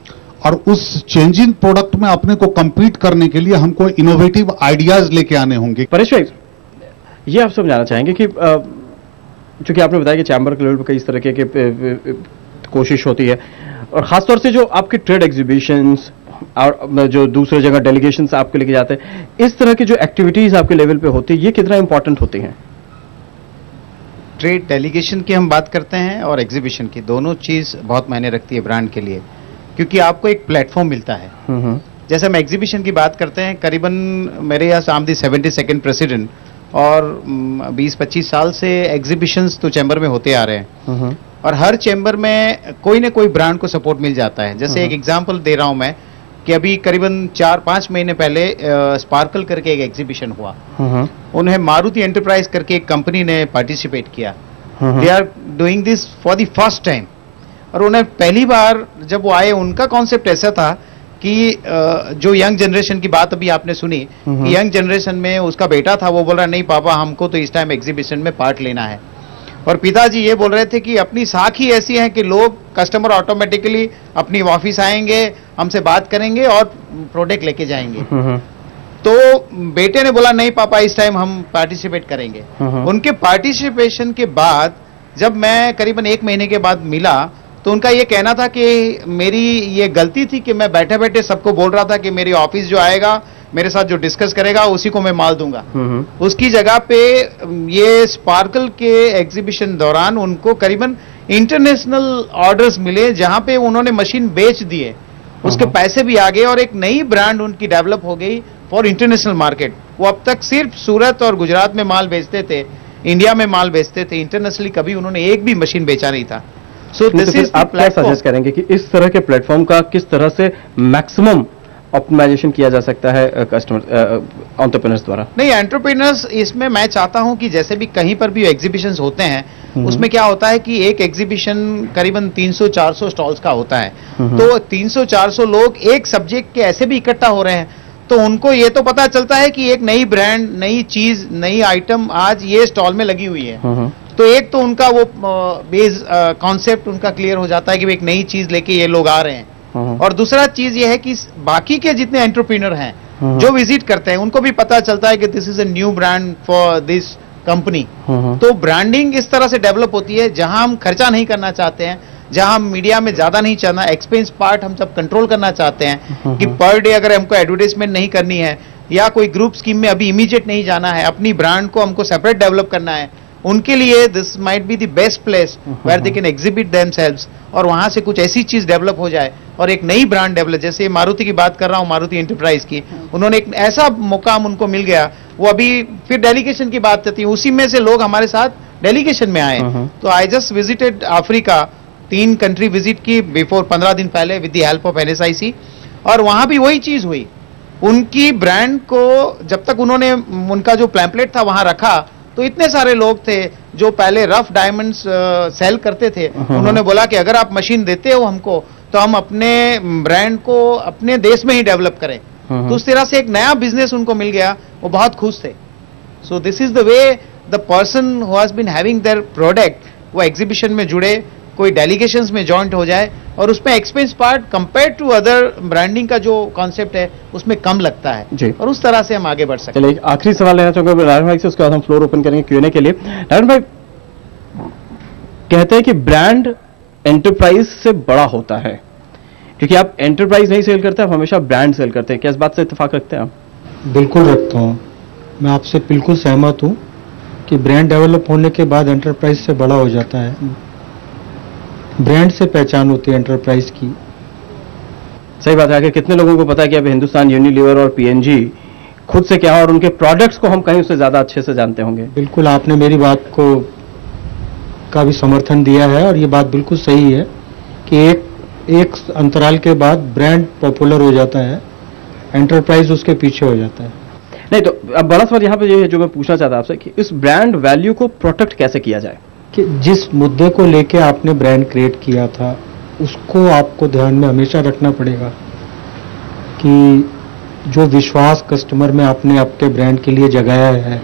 और उस चेंजिंग प्रोडक्ट में अपने को compete करने के लिए हमको इनोवेटिव आइडियाज लेके आने होंगे। परेश भाई, ये आप समझाना चाहेंगे कि चूंकि आपने बताया कि चैम्बर के लेवल पर कई इस तरह के कोशिश होती है और खासतौर से जो आपके ट्रेड एग्जीबिशंस और जो दूसरे जगह डेलीगेशंस आपके लेके जाते हैं, इस तरह की जो एक्टिविटीज आपके लेवल पे होती है, ये कितना इंपॉर्टेंट होती हैं? ट्रेड डेलीगेशन की हम बात करते हैं और एग्जीबिशन की, दोनों चीज बहुत मायने रखती है ब्रांड के लिए, क्योंकि आपको एक प्लेटफॉर्म मिलता है। जैसे हम एग्जीबिशन की बात करते हैं, करीबन मेरे यहाँ सामने 72nd प्रेसिडेंट और 20-25 साल से एग्जीबिशंस तो चैम्बर में होते आ रहे हैं और हर चैम्बर में कोई ना कोई ब्रांड को सपोर्ट मिल जाता है। जैसे एक एग्जांपल दे रहा हूं मैं कि अभी करीबन 4-5 महीने पहले स्पार्कल करके एक एग्जीबिशन हुआ, उन्हें मारुति एंटरप्राइज करके एक कंपनी ने पार्टिसिपेट किया। They are doing this for the first time और उन्हें पहली बार जब वो आए, उनका कॉन्सेप्ट ऐसा था कि जो यंग जनरेशन की बात अभी आपने सुनी कि यंग जनरेशन में उसका बेटा था, वो बोल रहा नहीं पापा हमको तो इस टाइम एग्जीबिशन में पार्ट लेना है, और पिताजी ये बोल रहे थे कि अपनी साख ही ऐसी है कि लोग कस्टमर ऑटोमेटिकली अपनी ऑफिस आएंगे, हमसे बात करेंगे और प्रोडक्ट लेके जाएंगे। तो बेटे ने बोला नहीं पापा इस टाइम हम पार्टिसिपेट करेंगे। उनके पार्टिसिपेशन के बाद जब मैं करीबन 1 महीने के बाद मिला तो उनका ये कहना था कि मेरी ये गलती थी कि मैं बैठे बैठे सबको बोल रहा था कि मेरी ऑफिस जो आएगा मेरे साथ जो डिस्कस करेगा उसी को मैं माल दूंगा। उसकी जगह पे ये स्पार्कल के एग्जीबिशन दौरान उनको करीबन इंटरनेशनल ऑर्डर्स मिले, जहां पे उन्होंने मशीन बेच दिए, उसके पैसे भी आ गए और एक नई ब्रांड उनकी डेवलप हो गई फॉर इंटरनेशनल मार्केट। वो अब तक सिर्फ सूरत और गुजरात में माल बेचते थे, इंडिया में माल बेचते थे, इंटरनेशनली कभी उन्होंने एक भी मशीन बेचा नहीं था। सो दिस इज आप क्या सजेस्ट करेंगे कि इस तरह के प्लेटफॉर्म का किस तरह से मैक्सिमम ऑप्टिमाइजेशन किया जा सकता है कस्टमर एंटरप्रेन्योर्स द्वारा? नहीं, एंटरप्रेन्योर्स इसमें मैं चाहता हूं कि जैसे भी कहीं पर भी एग्जीबिशंस होते हैं उसमें क्या होता है कि एक एग्जीबिशन करीबन 300-400 स्टॉल्स का होता है, तो 300-400 लोग एक सब्जेक्ट के ऐसे भी इकट्ठा हो रहे हैं, तो उनको ये तो पता चलता है कि एक नई ब्रांड, नई चीज, नई आइटम आज ये स्टॉल में लगी हुई है। तो एक तो उनका वो बेस कॉन्सेप्ट उनका क्लियर हो जाता है कि एक नई चीज लेके ये लोग आ रहे हैं, और दूसरा चीज ये है कि बाकी के जितने एंटरप्रेन्योर हैं जो विजिट करते हैं उनको भी पता चलता है कि this is a new brand for this company. तो ब्रांडिंग इस तरह से डेवलप होती है जहां हम खर्चा नहीं करना चाहते हैं, जहां हम मीडिया में ज्यादा नहीं चाहना, एक्सपेंस पार्ट हम सब कंट्रोल करना चाहते हैं कि पर डे अगर हमको एडवर्टाइजमेंट नहीं करनी है या कोई ग्रुप स्कीम में अभी इमीडिएट नहीं जाना है, अपनी ब्रांड को हमको सेपरेट डेवलप करना है, उनके लिए this might be the best place where they can exhibit themselves और वहां से कुछ ऐसी चीज डेवलप हो जाए और एक नई ब्रांड डेवलप। जैसे मारुति की बात कर रहा हूं, मारुति एंटरप्राइज की, उन्होंने एक ऐसा मुकाम उनको मिल गया, वो अभी फिर डेलीगेशन की बात करती है, उसी में से लोग हमारे साथ डेलीगेशन में आए। तो I just visited Africa, 3 country visit की बिफोर 15 दिन पहले with the help of NSIC, और वहां भी वही चीज हुई। उनकी ब्रांड को जब तक उन्होंने उनका जो पैम्पलेट था वहां रखा तो इतने सारे लोग थे जो पहले रफ डायमंड्स सेल करते थे, उन्होंने बोला कि अगर आप मशीन देते हो हमको तो हम अपने ब्रांड को अपने देश में ही डेवलप करें। तो उस तरह से एक नया बिजनेस उनको मिल गया, वो बहुत खुश थे। So this is the way the person who has been having their product वो एग्जीबिशन में जुड़े, कोई डेलीगेशंस में जॉइंट हो जाए और उसमें expense part compare to other branding का जो कॉन्सेप्ट है उसमें कम लगता है जी, और उस तरह से हम आगे बढ़ सकते हैं। चलिए, आखिरी सवाल लेना चाहूंगा नारायण भाई से, उसके बाद हम फ्लोर ओपन करेंगे Q&A के लिए। नारायण भाई कहते हैं कि ब्रांड एंटरप्राइज से बड़ा होता है, क्योंकि आप एंटरप्राइज नहीं सेल करते, आप हमेशा ब्रांड सेल करते हैं। क्या इस बात से इत्तेफाक रखते हैं आप? बिल्कुल रखता हूँ, मैं आपसे बिल्कुल सहमत हूँ कि ब्रांड डेवलप होने के बाद एंटरप्राइज से बड़ा हो जाता है। ब्रांड से पहचान होती है एंटरप्राइज की। सही बात है कि कितने लोगों को पता है कि अब हिंदुस्तान यूनिलीवर और पीएनजी खुद से क्या है और उनके प्रोडक्ट्स को हम कहीं उससे ज्यादा अच्छे से जानते होंगे। बिल्कुल, आपने मेरी बात को का भी समर्थन दिया है और ये बात बिल्कुल सही है कि एक अंतराल के बाद ब्रांड पॉपुलर हो जाता है, एंटरप्राइज उसके पीछे हो जाता है। नहीं तो अब बड़ा सवाल यहाँ पे ये है जो मैं पूछना चाहता आपसे कि इस ब्रांड वैल्यू को प्रोटेक्ट कैसे किया जाए? कि जिस मुद्दे को लेके आपने ब्रांड क्रिएट किया था उसको आपको ध्यान में हमेशा रखना पड़ेगा कि जो विश्वास कस्टमर में आपने आपके ब्रांड के लिए जगाया है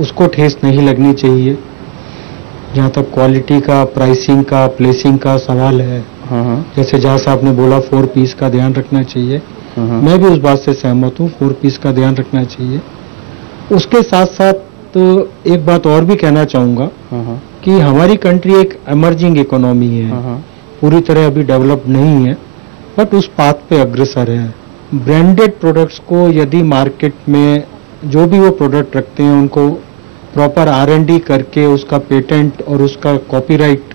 उसको ठेस नहीं लगनी चाहिए। जहाँ तक क्वालिटी का, प्राइसिंग का, प्लेसिंग का सवाल है, जैसे जहाँ से आपने बोला 4 पीस का ध्यान रखना चाहिए, मैं भी उस बात से सहमत हूँ, 4 पीस का ध्यान रखना चाहिए। उसके साथ साथ तो एक बात और भी कहना चाहूँगा कि हमारी कंट्री एक एमर्जिंग इकोनॉमी है, पूरी तरह अभी डेवलप नहीं है, बट उस पाथ पे अग्रसर है। ब्रांडेड प्रोडक्ट्स को यदि मार्केट में जो भी वो प्रोडक्ट रखते हैं उनको प्रॉपर R&D करके उसका पेटेंट और उसका कॉपीराइट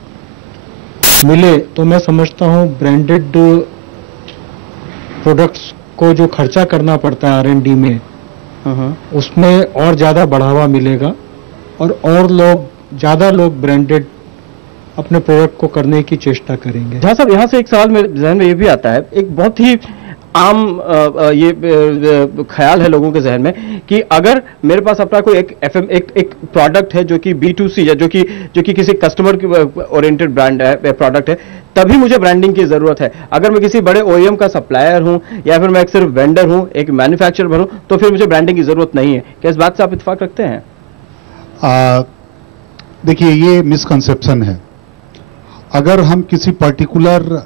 मिले तो मैं समझता हूँ ब्रांडेड प्रोडक्ट्स को जो खर्चा करना पड़ता है R&D में उसमें और ज़्यादा बढ़ावा मिलेगा और ज़्यादा लोग ब्रांडेड अपने प्रोडक्ट को करने की चेष्टा करेंगे। जहाँ साहब यहाँ से एक सवाल मेरे जहन में ये भी आता है, एक बहुत ही आम ये ख्याल है लोगों के जहन में कि अगर मेरे पास अपना कोई एक प्रोडक्ट है जो कि B2C है, जो कि किसी कस्टमर ओरिएंटेड ब्रांड है, प्रोडक्ट है, तभी मुझे ब्रांडिंग की जरूरत है। अगर मैं किसी बड़े OEM का सप्लायर हूं या फिर मैं एक सिर्फ वेंडर हूं, एक मैन्युफैक्चरर हूं, तो फिर मुझे ब्रांडिंग की जरूरत नहीं है। क्या इस बात से आप इत्तेफाक रखते हैं? देखिए, ये मिसकंसेप्शन है। अगर हम किसी पर्टिकुलर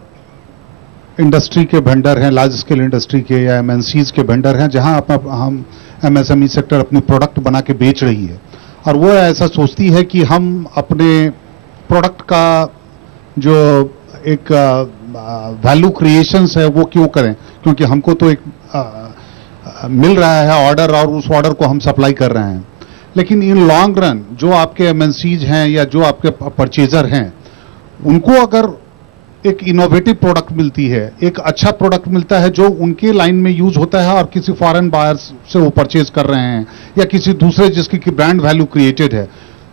इंडस्ट्री के वेंडर हैं, लार्ज स्केल इंडस्ट्री के या MNCs के वेंडर हैं, जहां हम MSME सेक्टर अपनी प्रोडक्ट बना के बेच रही है और वो ऐसा सोचती है कि हम अपने प्रोडक्ट का जो एक वैल्यू क्रिएशंस है वो क्यों करें, क्योंकि हमको तो एक मिल रहा है ऑर्डर और उस ऑर्डर को हम सप्लाई कर रहे हैं। लेकिन इन लॉन्ग रन जो आपके MNCs हैं या जो आपके परचेजर हैं, उनको अगर एक इनोवेटिव प्रोडक्ट मिलती है, एक अच्छा प्रोडक्ट मिलता है जो उनके लाइन में यूज होता है और किसी फॉरेन बायर्स से वो परचेज कर रहे हैं या किसी दूसरे जिसकी ब्रांड वैल्यू क्रिएटेड है,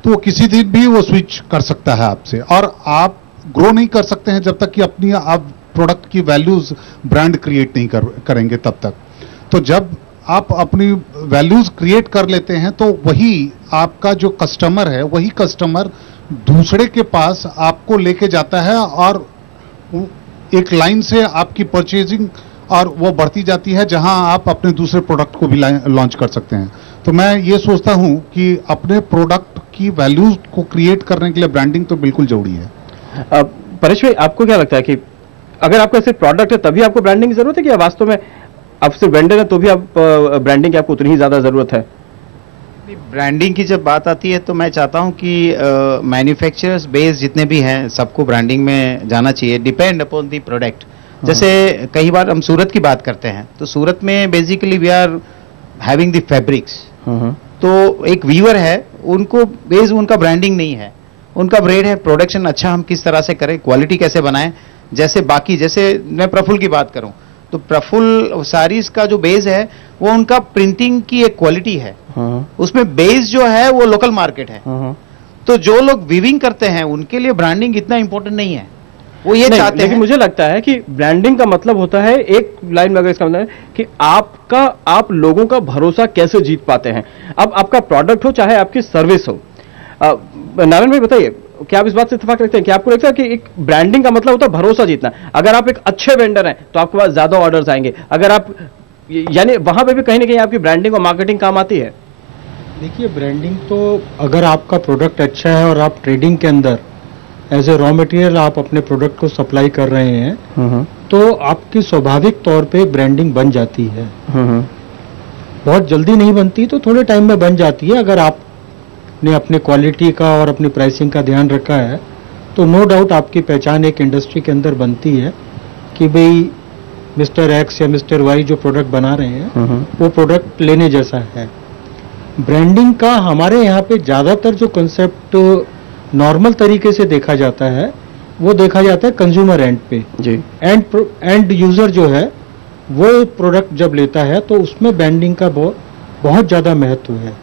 तो वो किसी दिन भी वो स्विच कर सकता है आपसे। और आप ग्रो नहीं कर सकते हैं जब तक कि अपनी आप प्रोडक्ट की वैल्यूज ब्रांड क्रिएट नहीं करेंगे तब तक। तो जब आप अपनी वैल्यूज क्रिएट कर लेते हैं तो वही आपका जो कस्टमर है, वही कस्टमर दूसरे के पास आपको लेके जाता है और एक लाइन से आपकी परचेजिंग और वो बढ़ती जाती है, जहां आप अपने दूसरे प्रोडक्ट को भी लॉन्च कर सकते हैं। तो मैं ये सोचता हूं कि अपने प्रोडक्ट की वैल्यूज को क्रिएट करने के लिए ब्रांडिंग तो बिल्कुल जरूरी है। परेश भाई, आपको क्या लगता है कि अगर आपका सिर्फ प्रोडक्ट है तभी आपको ब्रांडिंग की जरूरत है, कि वास्तव में आप सिर्फ वेंडर है तो भी आप ब्रांडिंग की आपको उतनी ही ज्यादा जरूरत है? ब्रांडिंग की जब बात आती है तो मैं चाहता हूं कि मैन्युफैक्चरर्स बेस जितने भी हैं सबको ब्रांडिंग में जाना चाहिए, डिपेंड अपॉन दी प्रोडक्ट। जैसे कई बार हम सूरत की बात करते हैं तो सूरत में basically we are having the fabrics, तो एक वीवर है, उनको बेस उनका ब्रांडिंग नहीं है, उनका ब्रेड है प्रोडक्शन अच्छा हम किस तरह से करें, क्वालिटी कैसे बनाएं। जैसे मैं प्रफुल्ल की बात करूं तो प्रफुल्ल सारीज का जो बेस है वो उनका प्रिंटिंग की एक क्वालिटी है, उसमें बेस जो है वो लोकल मार्केट है। तो जो लोग वीविंग करते हैं उनके लिए ब्रांडिंग इतना इंपॉर्टेंट नहीं है, वो ये चाहते हैं। लेकिन मुझे लगता है कि ब्रांडिंग का मतलब होता है, एक लाइन में अगर इसका मतलब है कि आप लोगों का भरोसा कैसे जीत पाते हैं। अब आपका प्रोडक्ट हो चाहे आपकी सर्विस हो। नारायण भाई बताइए, क्या आप इस बात से इत्तेफाक रखते हैं कि आपको लगता है कि एक ब्रांडिंग का मतलब होता है भरोसा जीतना? अगर आप एक अच्छे वेंडर हैं तो आपके पास ज्यादा ऑर्डर्स आएंगे, अगर आप यानी वहां पे भी कहीं ना कहीं आपकी ब्रांडिंग और मार्केटिंग काम आती है। देखिए, ब्रांडिंग तो अगर आपका प्रोडक्ट अच्छा है और आप ट्रेडिंग के अंदर एज ए रॉ मटेरियल आप अपने प्रोडक्ट को सप्लाई कर रहे हैं तो आपकी स्वाभाविक तौर पे ब्रांडिंग बन जाती है। बहुत जल्दी नहीं बनती, तो थोड़े टाइम में बन जाती है। अगर आपने अपने क्वालिटी का और अपनी प्राइसिंग का ध्यान रखा है तो नो डाउट आपकी पहचान एक इंडस्ट्री के अंदर बनती है कि भाई मिस्टर एक्स या मिस्टर वाई जो प्रोडक्ट बना रहे हैं वो प्रोडक्ट लेने जैसा है। ब्रांडिंग का हमारे यहाँ पे ज़्यादातर जो कंसेप्ट नॉर्मल तरीके से देखा जाता है वो देखा जाता है कंज्यूमर एंड पे। जी। एंड यूजर जो है वो प्रोडक्ट जब लेता है तो उसमें ब्रांडिंग का बहुत ज़्यादा महत्व है।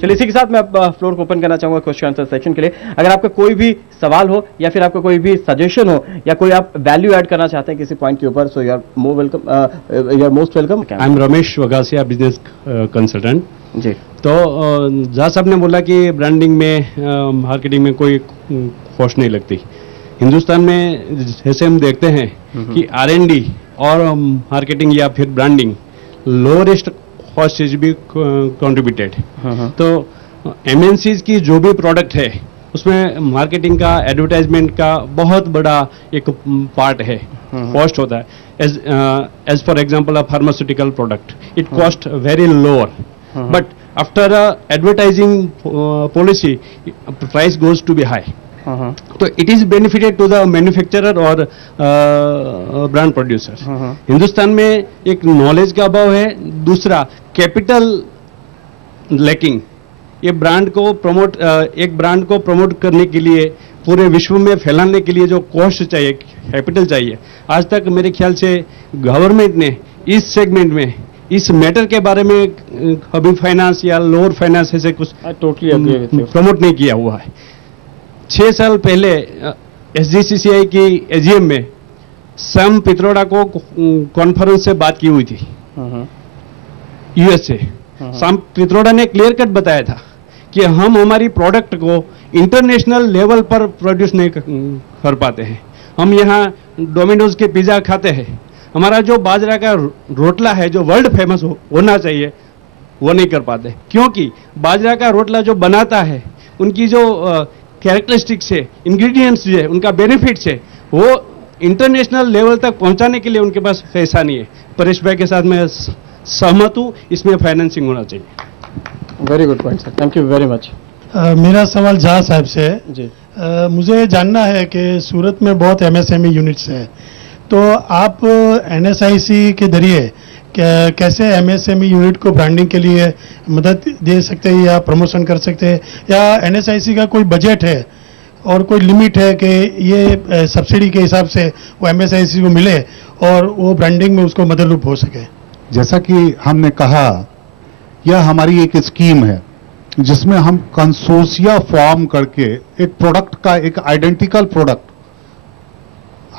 चलिए इसी के साथ मैं अब फ्लोर को ओपन करना चाहूंगा क्वेश्चन आंसर सेक्शन के लिए। अगर आपका कोई भी सवाल हो या फिर आपका कोई भी सजेशन हो या कोई आप वैल्यू ऐड करना चाहते हैं किसी पॉइंट के ऊपर, so you are most welcome. I am Ramesh Vagasiya, business consultant ji. तो जहाँ साहब ने बोला कि ब्रांडिंग में मार्केटिंग में कोई कॉस्ट नहीं लगती। हिंदुस्तान में जैसे हम देखते हैं कि R&D और मार्केटिंग या फिर branding lowest cost is be contributed. तो MNCs की जो भी प्रोडक्ट है उसमें मार्केटिंग का, एडवर्टाइजमेंट का बहुत बड़ा एक पार्ट है, कॉस्ट होता है। As for example a pharmaceutical product it cost very lower, but after advertising policy price goes to be high. तो it is benefited to the manufacturer और ब्रांड प्रोड्यूसर। हिंदुस्तान में एक नॉलेज का अभाव है, दूसरा कैपिटल लैकिंग। ये ब्रांड को प्रमोट एक ब्रांड को प्रमोट करने के लिए, पूरे विश्व में फैलाने के लिए जो कॉस्ट चाहिए, कैपिटल चाहिए, आज तक मेरे ख्याल से गवर्नमेंट ने इस सेगमेंट में इस मैटर के बारे में कभी फाइनेंस या लोअर फाइनेंस ऐसे कुछ प्रमोट नहीं किया हुआ है। 6 साल पहले SGCCI की AGM में सैम पित्रोड़ा को कॉन्फ्रेंस से बात की हुई थी US से। सैम पित्रोड़ा ने क्लियर कट बताया था कि हम हमारी प्रोडक्ट को इंटरनेशनल लेवल पर प्रोड्यूस नहीं कर पाते हैं। हम यहाँ डोमिनोज के पिज्जा खाते हैं, हमारा जो बाजरा का रोटला है जो वर्ल्ड फेमस होना चाहिए वो नहीं कर पाते, क्योंकि बाजरा का रोटला जो बनाता है उनकी जो कैरेक्टरिस्टिक्स है, इंग्रेडिएंट्स जो है, उनका बेनिफिट्स है, वो इंटरनेशनल लेवल तक पहुंचाने के लिए उनके पास पैसा नहीं है। परेश भाई के साथ मैं सहमत हूं, इसमें फाइनेंसिंग होना चाहिए। Very good point sir, thank you very much. मेरा सवाल जहाँ साहब से है जी। मुझे जानना है कि सूरत में बहुत MSME यूनिट्स हैं, तो आप NSIC के जरिए कैसे MSME यूनिट को ब्रांडिंग के लिए मदद दे सकते हैं या प्रमोशन कर सकते हैं, या NSIC का कोई बजट है और कोई लिमिट है कि ये सब्सिडी के हिसाब से वो MSIC को मिले और वो ब्रांडिंग में उसको मददरूप हो सके? जैसा कि हमने कहा, यह हमारी एक स्कीम है जिसमें हम कंसोर्शिया फॉर्म करके एक प्रोडक्ट का, एक आइडेंटिकल प्रोडक्ट,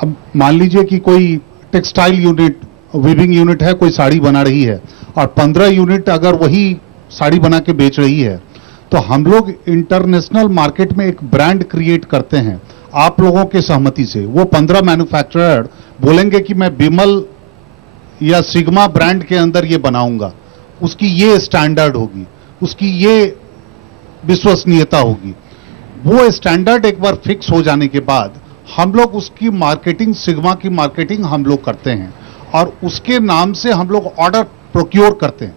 अब मान लीजिए कि कोई टेक्सटाइल यूनिट, वीविंग यूनिट है, कोई साड़ी बना रही है और 15 यूनिट अगर वही साड़ी बना के बेच रही है, तो हम लोग इंटरनेशनल मार्केट में एक ब्रांड क्रिएट करते हैं आप लोगों के सहमति से। वो 15 मैन्युफैक्चरर बोलेंगे कि मैं बिमल या सिग्मा ब्रांड के अंदर ये बनाऊंगा, उसकी ये स्टैंडर्ड होगी, उसकी ये विश्वसनीयता होगी। वो स्टैंडर्ड एक बार फिक्स हो जाने के बाद हम लोग उसकी मार्केटिंग, सिग्मा की मार्केटिंग हम लोग करते हैं और उसके नाम से हम लोग ऑर्डर प्रोक्योर करते हैं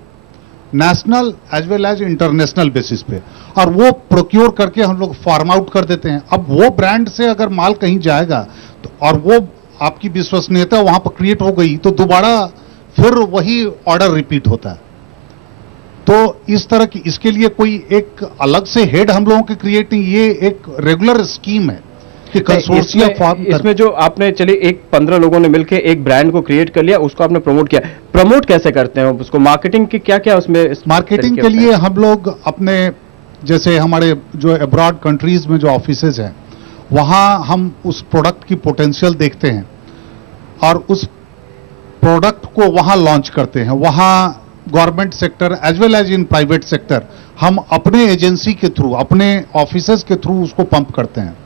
national as well as international basis पे, और वो प्रोक्योर करके हम लोग फार्म आउट कर देते हैं। अब वो ब्रांड से अगर माल कहीं जाएगा तो और वो आपकी विश्वसनीयता वहां पर क्रिएट हो गई तो दोबारा फिर वही ऑर्डर रिपीट होता है। तो इस तरह की, इसके लिए कोई एक अलग से हेड हम लोगों के क्रिएट नहीं, ये एक रेगुलर स्कीम है कि कंसोर्शिया फॉर्म। इसमें जो आपने, चलिए एक 15 लोगों ने मिलकर एक ब्रांड को क्रिएट कर लिया, उसको आपने प्रमोट किया, प्रमोट कैसे करते हैं उसको? मार्केटिंग की क्या क्या उसमें? मार्केटिंग के लिए हम लोग अपने, जैसे हमारे जो अब्रॉड कंट्रीज में जो ऑफिसेज हैं वहां हम उस प्रोडक्ट की पोटेंशियल देखते हैं और उस प्रोडक्ट को वहां लॉन्च करते हैं। वहां government sector as well as in private sector हम अपने एजेंसी के थ्रू, अपने ऑफिसेज के थ्रू उसको पंप करते हैं।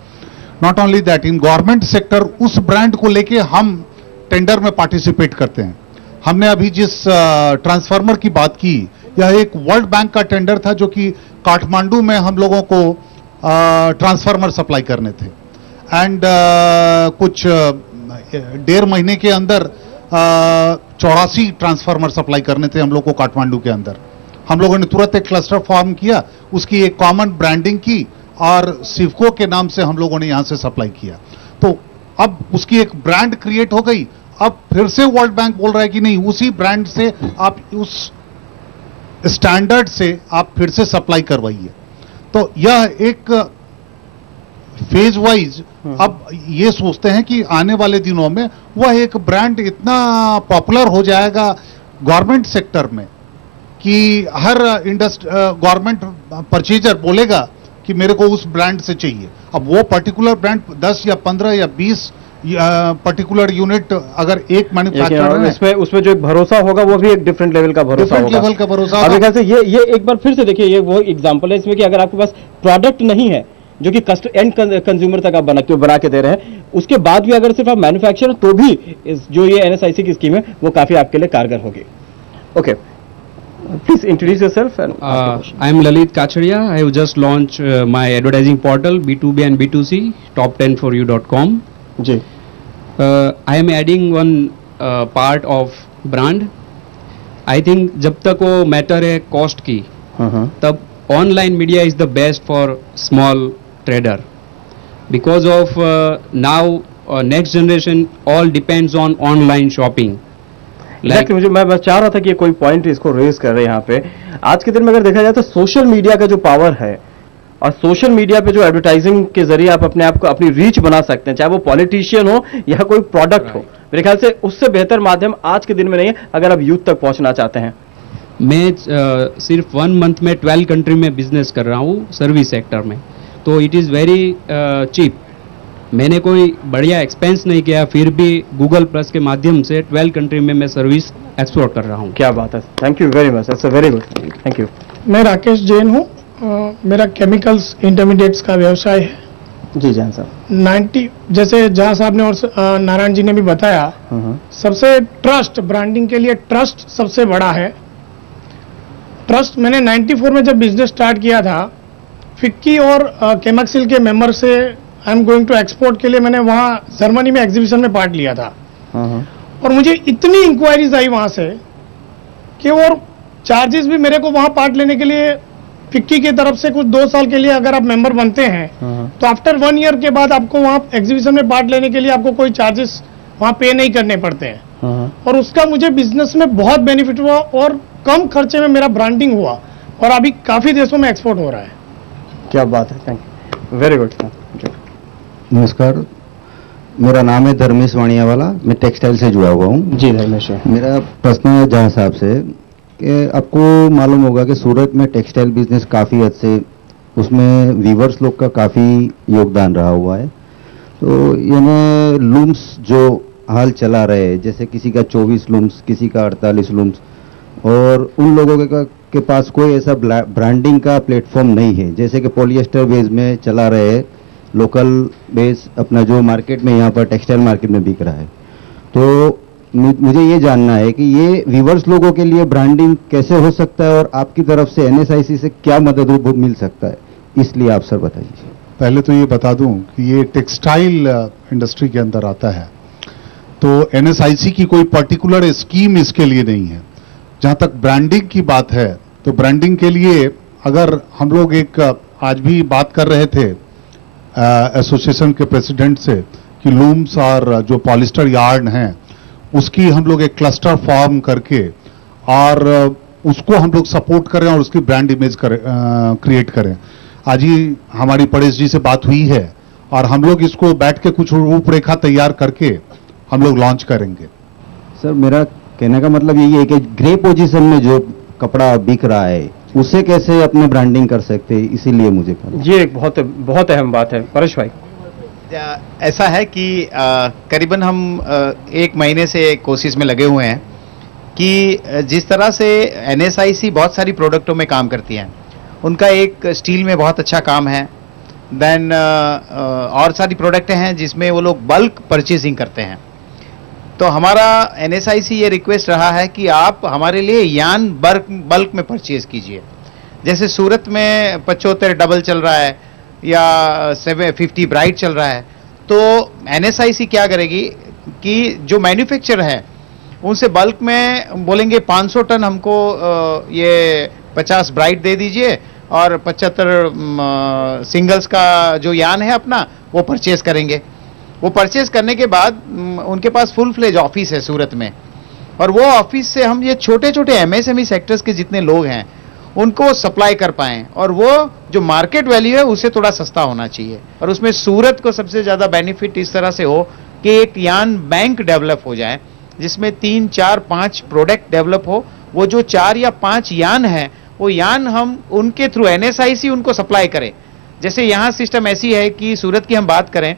Not only that, in government sector उस ब्रांड को लेके हम टेंडर में पार्टिसिपेट करते हैं। हमने अभी जिस ट्रांसफार्मर की बात की, यह एक वर्ल्ड बैंक का टेंडर था जो कि काठमांडू में हम लोगों को ट्रांसफार्मर सप्लाई करने थे एंड कुछ 1.5 महीने के अंदर 84 ट्रांसफार्मर सप्लाई करने थे हम लोग को काठमांडू के अंदर। हम लोगों ने तुरंत एक क्लस्टर फॉर्म किया, उसकी एक कॉमन ब्रांडिंग की और सिवको के नाम से हम लोगों ने यहां से सप्लाई किया। तो अब उसकी एक ब्रांड क्रिएट हो गई अब फिर से वर्ल्ड बैंक बोल रहा है कि नहीं, उसी ब्रांड से आप उस स्टैंडर्ड से आप फिर से सप्लाई करवाइए। तो यह एक फेज वाइज अब ये सोचते हैं कि आने वाले दिनों में वह एक ब्रांड इतना पॉपुलर हो जाएगा गवर्नमेंट सेक्टर में कि हर गवर्नमेंट परचेजर बोलेगा कि मेरे को उस ब्रांड से चाहिए। अब वो पर्टिकुलर ब्रांड 10 या 15 या 20 पर्टिकुलर यूनिट अगर एक मैन्युफैक्चरर उसमें जो एक भरोसा होगा वो भी एक डिफरेंट लेवल का भरोसा होगा। लेवल का भरोसा अब ख्याल से ये एक बार फिर से देखिए, ये वो एग्जांपल है इसमें कि अगर आपके पास प्रोडक्ट नहीं है जो कि एंड कंज्यूमर तक आप बना के दे रहे हैं, उसके बाद भी अगर सिर्फ आप मैन्युफैक्चरर, तो भी जो ये एनएसआईसी की स्कीम है वो काफी आपके लिए कारगर होगी। Okay, please introduce yourself and I am Lalit Kacharia. I have just launched my advertising portal B2B and B2C top10foryou.com. जी। I am adding one part of brand. I think जब तक वो मैटर है कॉस्ट की, तब online media is the best for small trader, because of now next generation all depends on online shopping. मुझे मैं चाह रहा था कि कोई पॉइंट इसको रेज कर रहे हैं यहाँ पे। आज के दिन में अगर देखा जाए तो सोशल मीडिया का जो पावर है, और सोशल मीडिया पे जो एडवर्टाइजिंग के जरिए आप अपने आप को अपनी रीच बना सकते हैं, चाहे वो पॉलिटिशियन हो या कोई प्रोडक्ट हो, मेरे ख्याल से उससे बेहतर माध्यम आज के दिन में नहीं है अगर आप यूथ तक पहुंचना चाहते हैं। मैं सिर्फ 1 मंथ में 12 कंट्री में बिजनेस कर रहा हूँ सर्विस सेक्टर में, तो इट इज़ वेरी चीप। मैंने कोई बढ़िया एक्सपेंस नहीं किया, फिर भी गूगल प्लस के माध्यम से 12 कंट्री में मैं सर्विस एक्सपोर्ट कर रहा हूँ। क्या बात है, thank you very much, that's a very good, thank you. मैं राकेश जैन हूँ, मेरा केमिकल्स इंटरमीडिएट्स का व्यवसाय है। जी जैन साहब। 90 जैसे जहाँ साहब ने और नारायण जी ने भी बताया, सबसे ट्रस्ट, ब्रांडिंग के लिए ट्रस्ट सबसे बड़ा है। ट्रस्ट मैंने 94 में जब बिजनेस स्टार्ट किया था, फिक्की और केमक्सिल के मेंबर से I am going to export के लिए मैंने वहाँ जर्मनी में एग्जीबिशन में पार्ट लिया था, और मुझे इतनी इंक्वायरीज आई वहाँ से कि और चार्जेस भी मेरे को वहाँ पार्ट लेने के लिए फिक्की की तरफ से कुछ 2 साल के लिए अगर आप मेंबर बनते हैं तो आफ्टर 1 ईयर के बाद आपको वहाँ एग्जीबिशन में पार्ट लेने के लिए आपको कोई चार्जेस वहाँ पे नहीं करने पड़ते हैं, और उसका मुझे बिजनेस में बहुत बेनिफिट हुआ और कम खर्चे में मेरा ब्रांडिंग हुआ, और अभी काफी देशों में एक्सपोर्ट हो रहा है। क्या बात है, थैंक यू, वेरी गुड। नमस्कार, मेरा नाम है धर्मेश वाणियावाला, मैं टेक्सटाइल से जुड़ा हुआ हूँ। जी धर्मेश। मेरा प्रश्न है जहाँ साहब से कि आपको मालूम होगा कि सूरत में टेक्सटाइल बिजनेस काफ़ी हद से उसमें वीवर्स लोग का काफ़ी योगदान रहा हुआ है, तो यानी लूम्स जो हाल चला रहे हैं, जैसे किसी का 24 लूम्स, किसी का 48 लूम्स, और उन लोगों के पास कोई ऐसा ब्रांडिंग का प्लेटफॉर्म नहीं है, जैसे कि पॉलिएस्टर बेस में चला रहे हैं, लोकल बेस अपना जो मार्केट में यहाँ पर टेक्सटाइल मार्केट में बिक रहा है। तो मुझे ये जानना है कि ये व्यूवर्स लोगों के लिए ब्रांडिंग कैसे हो सकता है और आपकी तरफ से एनएसआईसी से क्या मदद मिल सकता है, इसलिए आप सर बताइए। पहले तो ये बता दूं कि ये टेक्सटाइल इंडस्ट्री के अंदर आता है, तो एनएसआईसी की कोई पर्टिकुलर स्कीम इसके लिए नहीं है। जहां तक ब्रांडिंग की बात है, तो ब्रांडिंग के लिए अगर हम लोग एक आज भी बात कर रहे थे एसोसिएशन के प्रेसिडेंट से कि लूम्स और जो पॉलिस्टर यार्न हैं उसकी हम लोग एक क्लस्टर फॉर्म करके और उसको हम लोग सपोर्ट करें और उसकी ब्रांड इमेज क्रिएट करें। आज ही हमारी परेश जी से बात हुई है और हम लोग इसको बैठ के कुछ रूपरेखा तैयार करके हम लोग लॉन्च करेंगे। सर मेरा कहने का मतलब यही है कि ग्रे पोजीशन में जो कपड़ा बिक रहा है उसे कैसे अपने ब्रांडिंग कर सकते हैं, इसीलिए मुझे ये एक बहुत अहम बात है। परेश भाई, ऐसा है कि करीबन हम 1 महीने से कोशिश में लगे हुए हैं कि जिस तरह से एनएसआईसी बहुत सारी प्रोडक्टों में काम करती हैं, उनका एक स्टील में बहुत अच्छा काम है, देन और सारी प्रोडक्टें हैं जिसमें वो लोग बल्क परचेजिंग करते हैं। तो हमारा एनएसआईसी ये रिक्वेस्ट रहा है कि आप हमारे लिए यान बल्क में परचेज कीजिए। जैसे सूरत में 75 डबल चल रहा है या 750 ब्राइट चल रहा है, तो एनएसआईसी क्या करेगी कि जो मैन्युफैक्चरर है उनसे बल्क में बोलेंगे 500 टन हमको ये 50 ब्राइट दे दीजिए और 75 सिंगल्स का जो यान है अपना वो परचेज करेंगे। वो परचेज करने के बाद उनके पास फुल फ्लेज ऑफिस है सूरत में, और वो ऑफिस से हम ये छोटे छोटे एमएसएमई सेक्टर्स के जितने लोग हैं उनको सप्लाई कर पाएं, और वो जो मार्केट वैल्यू है उससे थोड़ा सस्ता होना चाहिए। और उसमें सूरत को सबसे ज्यादा बेनिफिट इस तरह से हो कि एक यान बैंक डेवलप हो जाए जिसमें 3, 4, 5 प्रोडक्ट डेवलप हो। वो जो 4 या 5 यान है वो यान हम उनके थ्रू एनएसआईसी उनको सप्लाई करें। जैसे यहाँ सिस्टम ऐसी है कि सूरत की हम बात करें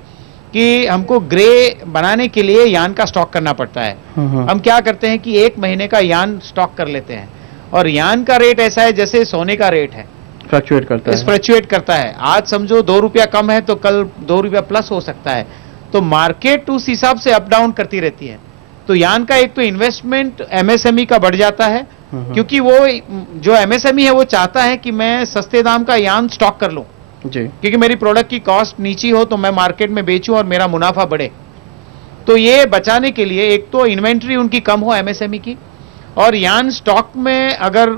कि हमको ग्रे बनाने के लिए यान का स्टॉक करना पड़ता है। हम क्या करते हैं कि 1 महीने का यान स्टॉक कर लेते हैं, और यान का रेट ऐसा है जैसे सोने का रेट है, फ्लक्चुएट करता है। आज समझो 2 रुपया कम है तो कल 2 रुपया प्लस हो सकता है, तो मार्केट उस हिसाब से अप डाउन करती रहती है। तो यान का एक तो इन्वेस्टमेंट एमएसएमई का बढ़ जाता है, क्योंकि वो जो एमएसएमई है वो चाहता है कि मैं सस्ते दाम का यान स्टॉक कर लूं जी, क्योंकि मेरी प्रोडक्ट की कॉस्ट नीची हो तो मैं मार्केट में बेचूं और मेरा मुनाफा बढ़े। तो ये बचाने के लिए एक तो इन्वेंट्री उनकी कम हो एमएसएमई की, और यान स्टॉक में अगर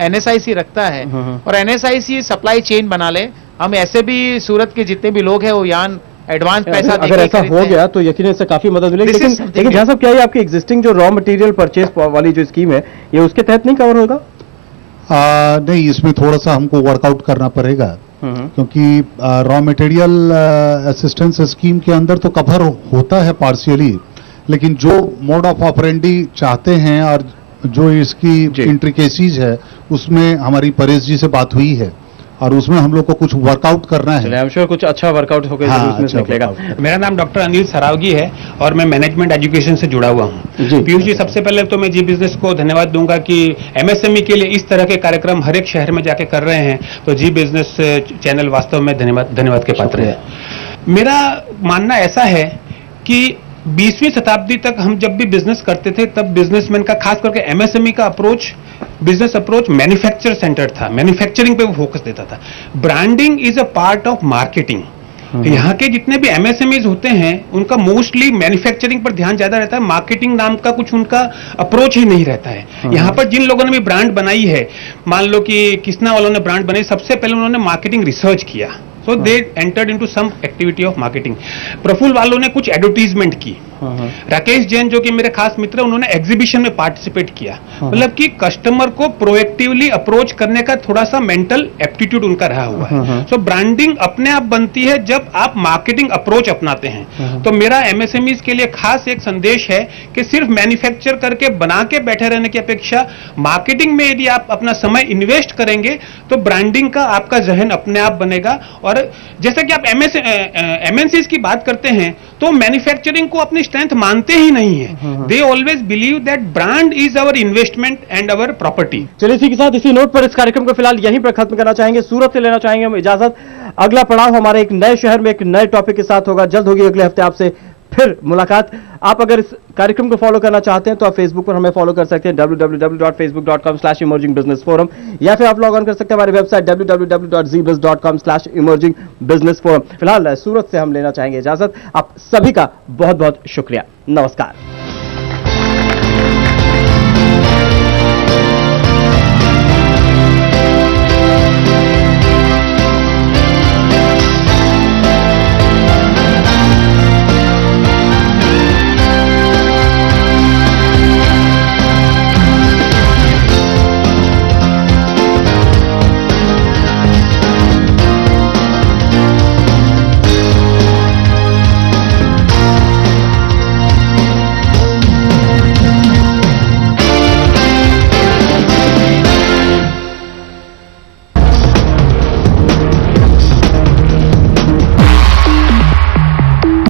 एनएसआईसी रखता है और एनएसआईसी सप्लाई चेन बना ले, हम ऐसे भी सूरत के जितने भी लोग हैं वो यान एडवांस पैसा अगर ऐसा हो गया तो यकीन इससे काफी मदद मिलेगी। लेकिन जहां साहब क्या ये आपकी एग्जिस्टिंग जो रॉ मटेरियल परचेज वाली जो स्कीम है ये उसके तहत नहीं कवर होगा? नहीं, इसमें थोड़ा सा हमको वर्कआउट करना पड़ेगा, क्योंकि रॉ मटेरियल असिस्टेंस स्कीम के अंदर तो कवर होता है पार्शियली, लेकिन जो मोड ऑफ ऑपरेंडी चाहते हैं और जो इसकी इंट्रिकेसीज है उसमें हमारी परेश जी से बात हुई है और उसमें हम लोग को कुछ वर्कआउट करना है। आई एम श्योर कुछ अच्छा वर्कआउट होकर अच्छा निकलेगा। मेरा नाम डॉक्टर अनिल सरावगी है और मैं मैनेजमेंट एजुकेशन से जुड़ा हुआ हूँ। पीयूष जी, सबसे पहले तो मैं जी बिजनेस को धन्यवाद दूंगा कि एमएसएमई के लिए इस तरह के कार्यक्रम हर एक शहर में जाके कर रहे हैं, तो जी बिजनेस चैनल वास्तव में धन्यवाद के पात्र है। मेरा मानना ऐसा है कि 20वीं शताब्दी तक हम जब भी बिजनेस करते थे तब बिजनेसमैन का खास करके एमएसएमई का approach, business approach manufacture centre था, मैन्युफैक्चरिंग पे वो फोकस देता था। Branding is a part of marketing. यहाँ के जितने भी एमएसएमईज होते हैं उनका मोस्टली मैन्युफैक्चरिंग पर ध्यान ज्यादा रहता है, मार्केटिंग नाम का कुछ उनका अप्रोच ही नहीं रहता है। यहाँ पर जिन लोगों ने भी ब्रांड बनाई है, मान लो कि किसना वालों ने ब्रांड बनाई, सबसे पहले उन्होंने मार्केटिंग रिसर्च किया, so they entered into some activity of marketing. Praful वालों ने कुछ एडवर्टीजमेंट की, राकेश जैन जो कि मेरे खास मित्र हैं उन्होंने एग्जीबिशन में पार्टिसिपेट किया। मतलब कि कस्टमर को प्रोएक्टिवली अप्रोच करने का थोड़ा सा मेंटल एप्टीट्यूड उनका रहा हुआ है। सो ब्रांडिंग अपने आप बनती है जब आप मार्केटिंग अप्रोच अपनाते हैं। तो मेरा एमएसएमईज के लिए खास एक संदेश है कि सिर्फ मैन्युफैक्चर करके बना के बैठे रहने की अपेक्षा मार्केटिंग में यदि आप अपना समय इन्वेस्ट करेंगे तो ब्रांडिंग का आपका जहन अपने आप बनेगा। और जैसा कि आप एमएनसीज की बात करते हैं तो मैन्युफैक्चरिंग को अपनी स्ट्रेंथ मानते ही नहीं है। They always believe that brand is our investment and our property. चलिए इसी के साथ इसी नोट पर इस कार्यक्रम को फिलहाल यहीं पर खत्म करना चाहेंगे। सूरत से लेना चाहेंगे हम इजाजत। अगला पड़ाव हमारे एक नए शहर में एक नए टॉपिक के साथ होगा। जल्द होगी अगले हफ्ते आपसे फिर मुलाकात। आप अगर इस कार्यक्रम को फॉलो करना चाहते हैं तो आप फेसबुक पर हमें फॉलो कर सकते हैं www.facebook.com/emergingbusinessforum, या फिर आप लॉग ऑन कर सकते हैं हमारी वेबसाइट www.zbiz.com/emergingbusinessforum। फिलहाल सूरत से हम लेना चाहेंगे इजाजत। आप सभी का बहुत बहुत शुक्रिया। नमस्कार।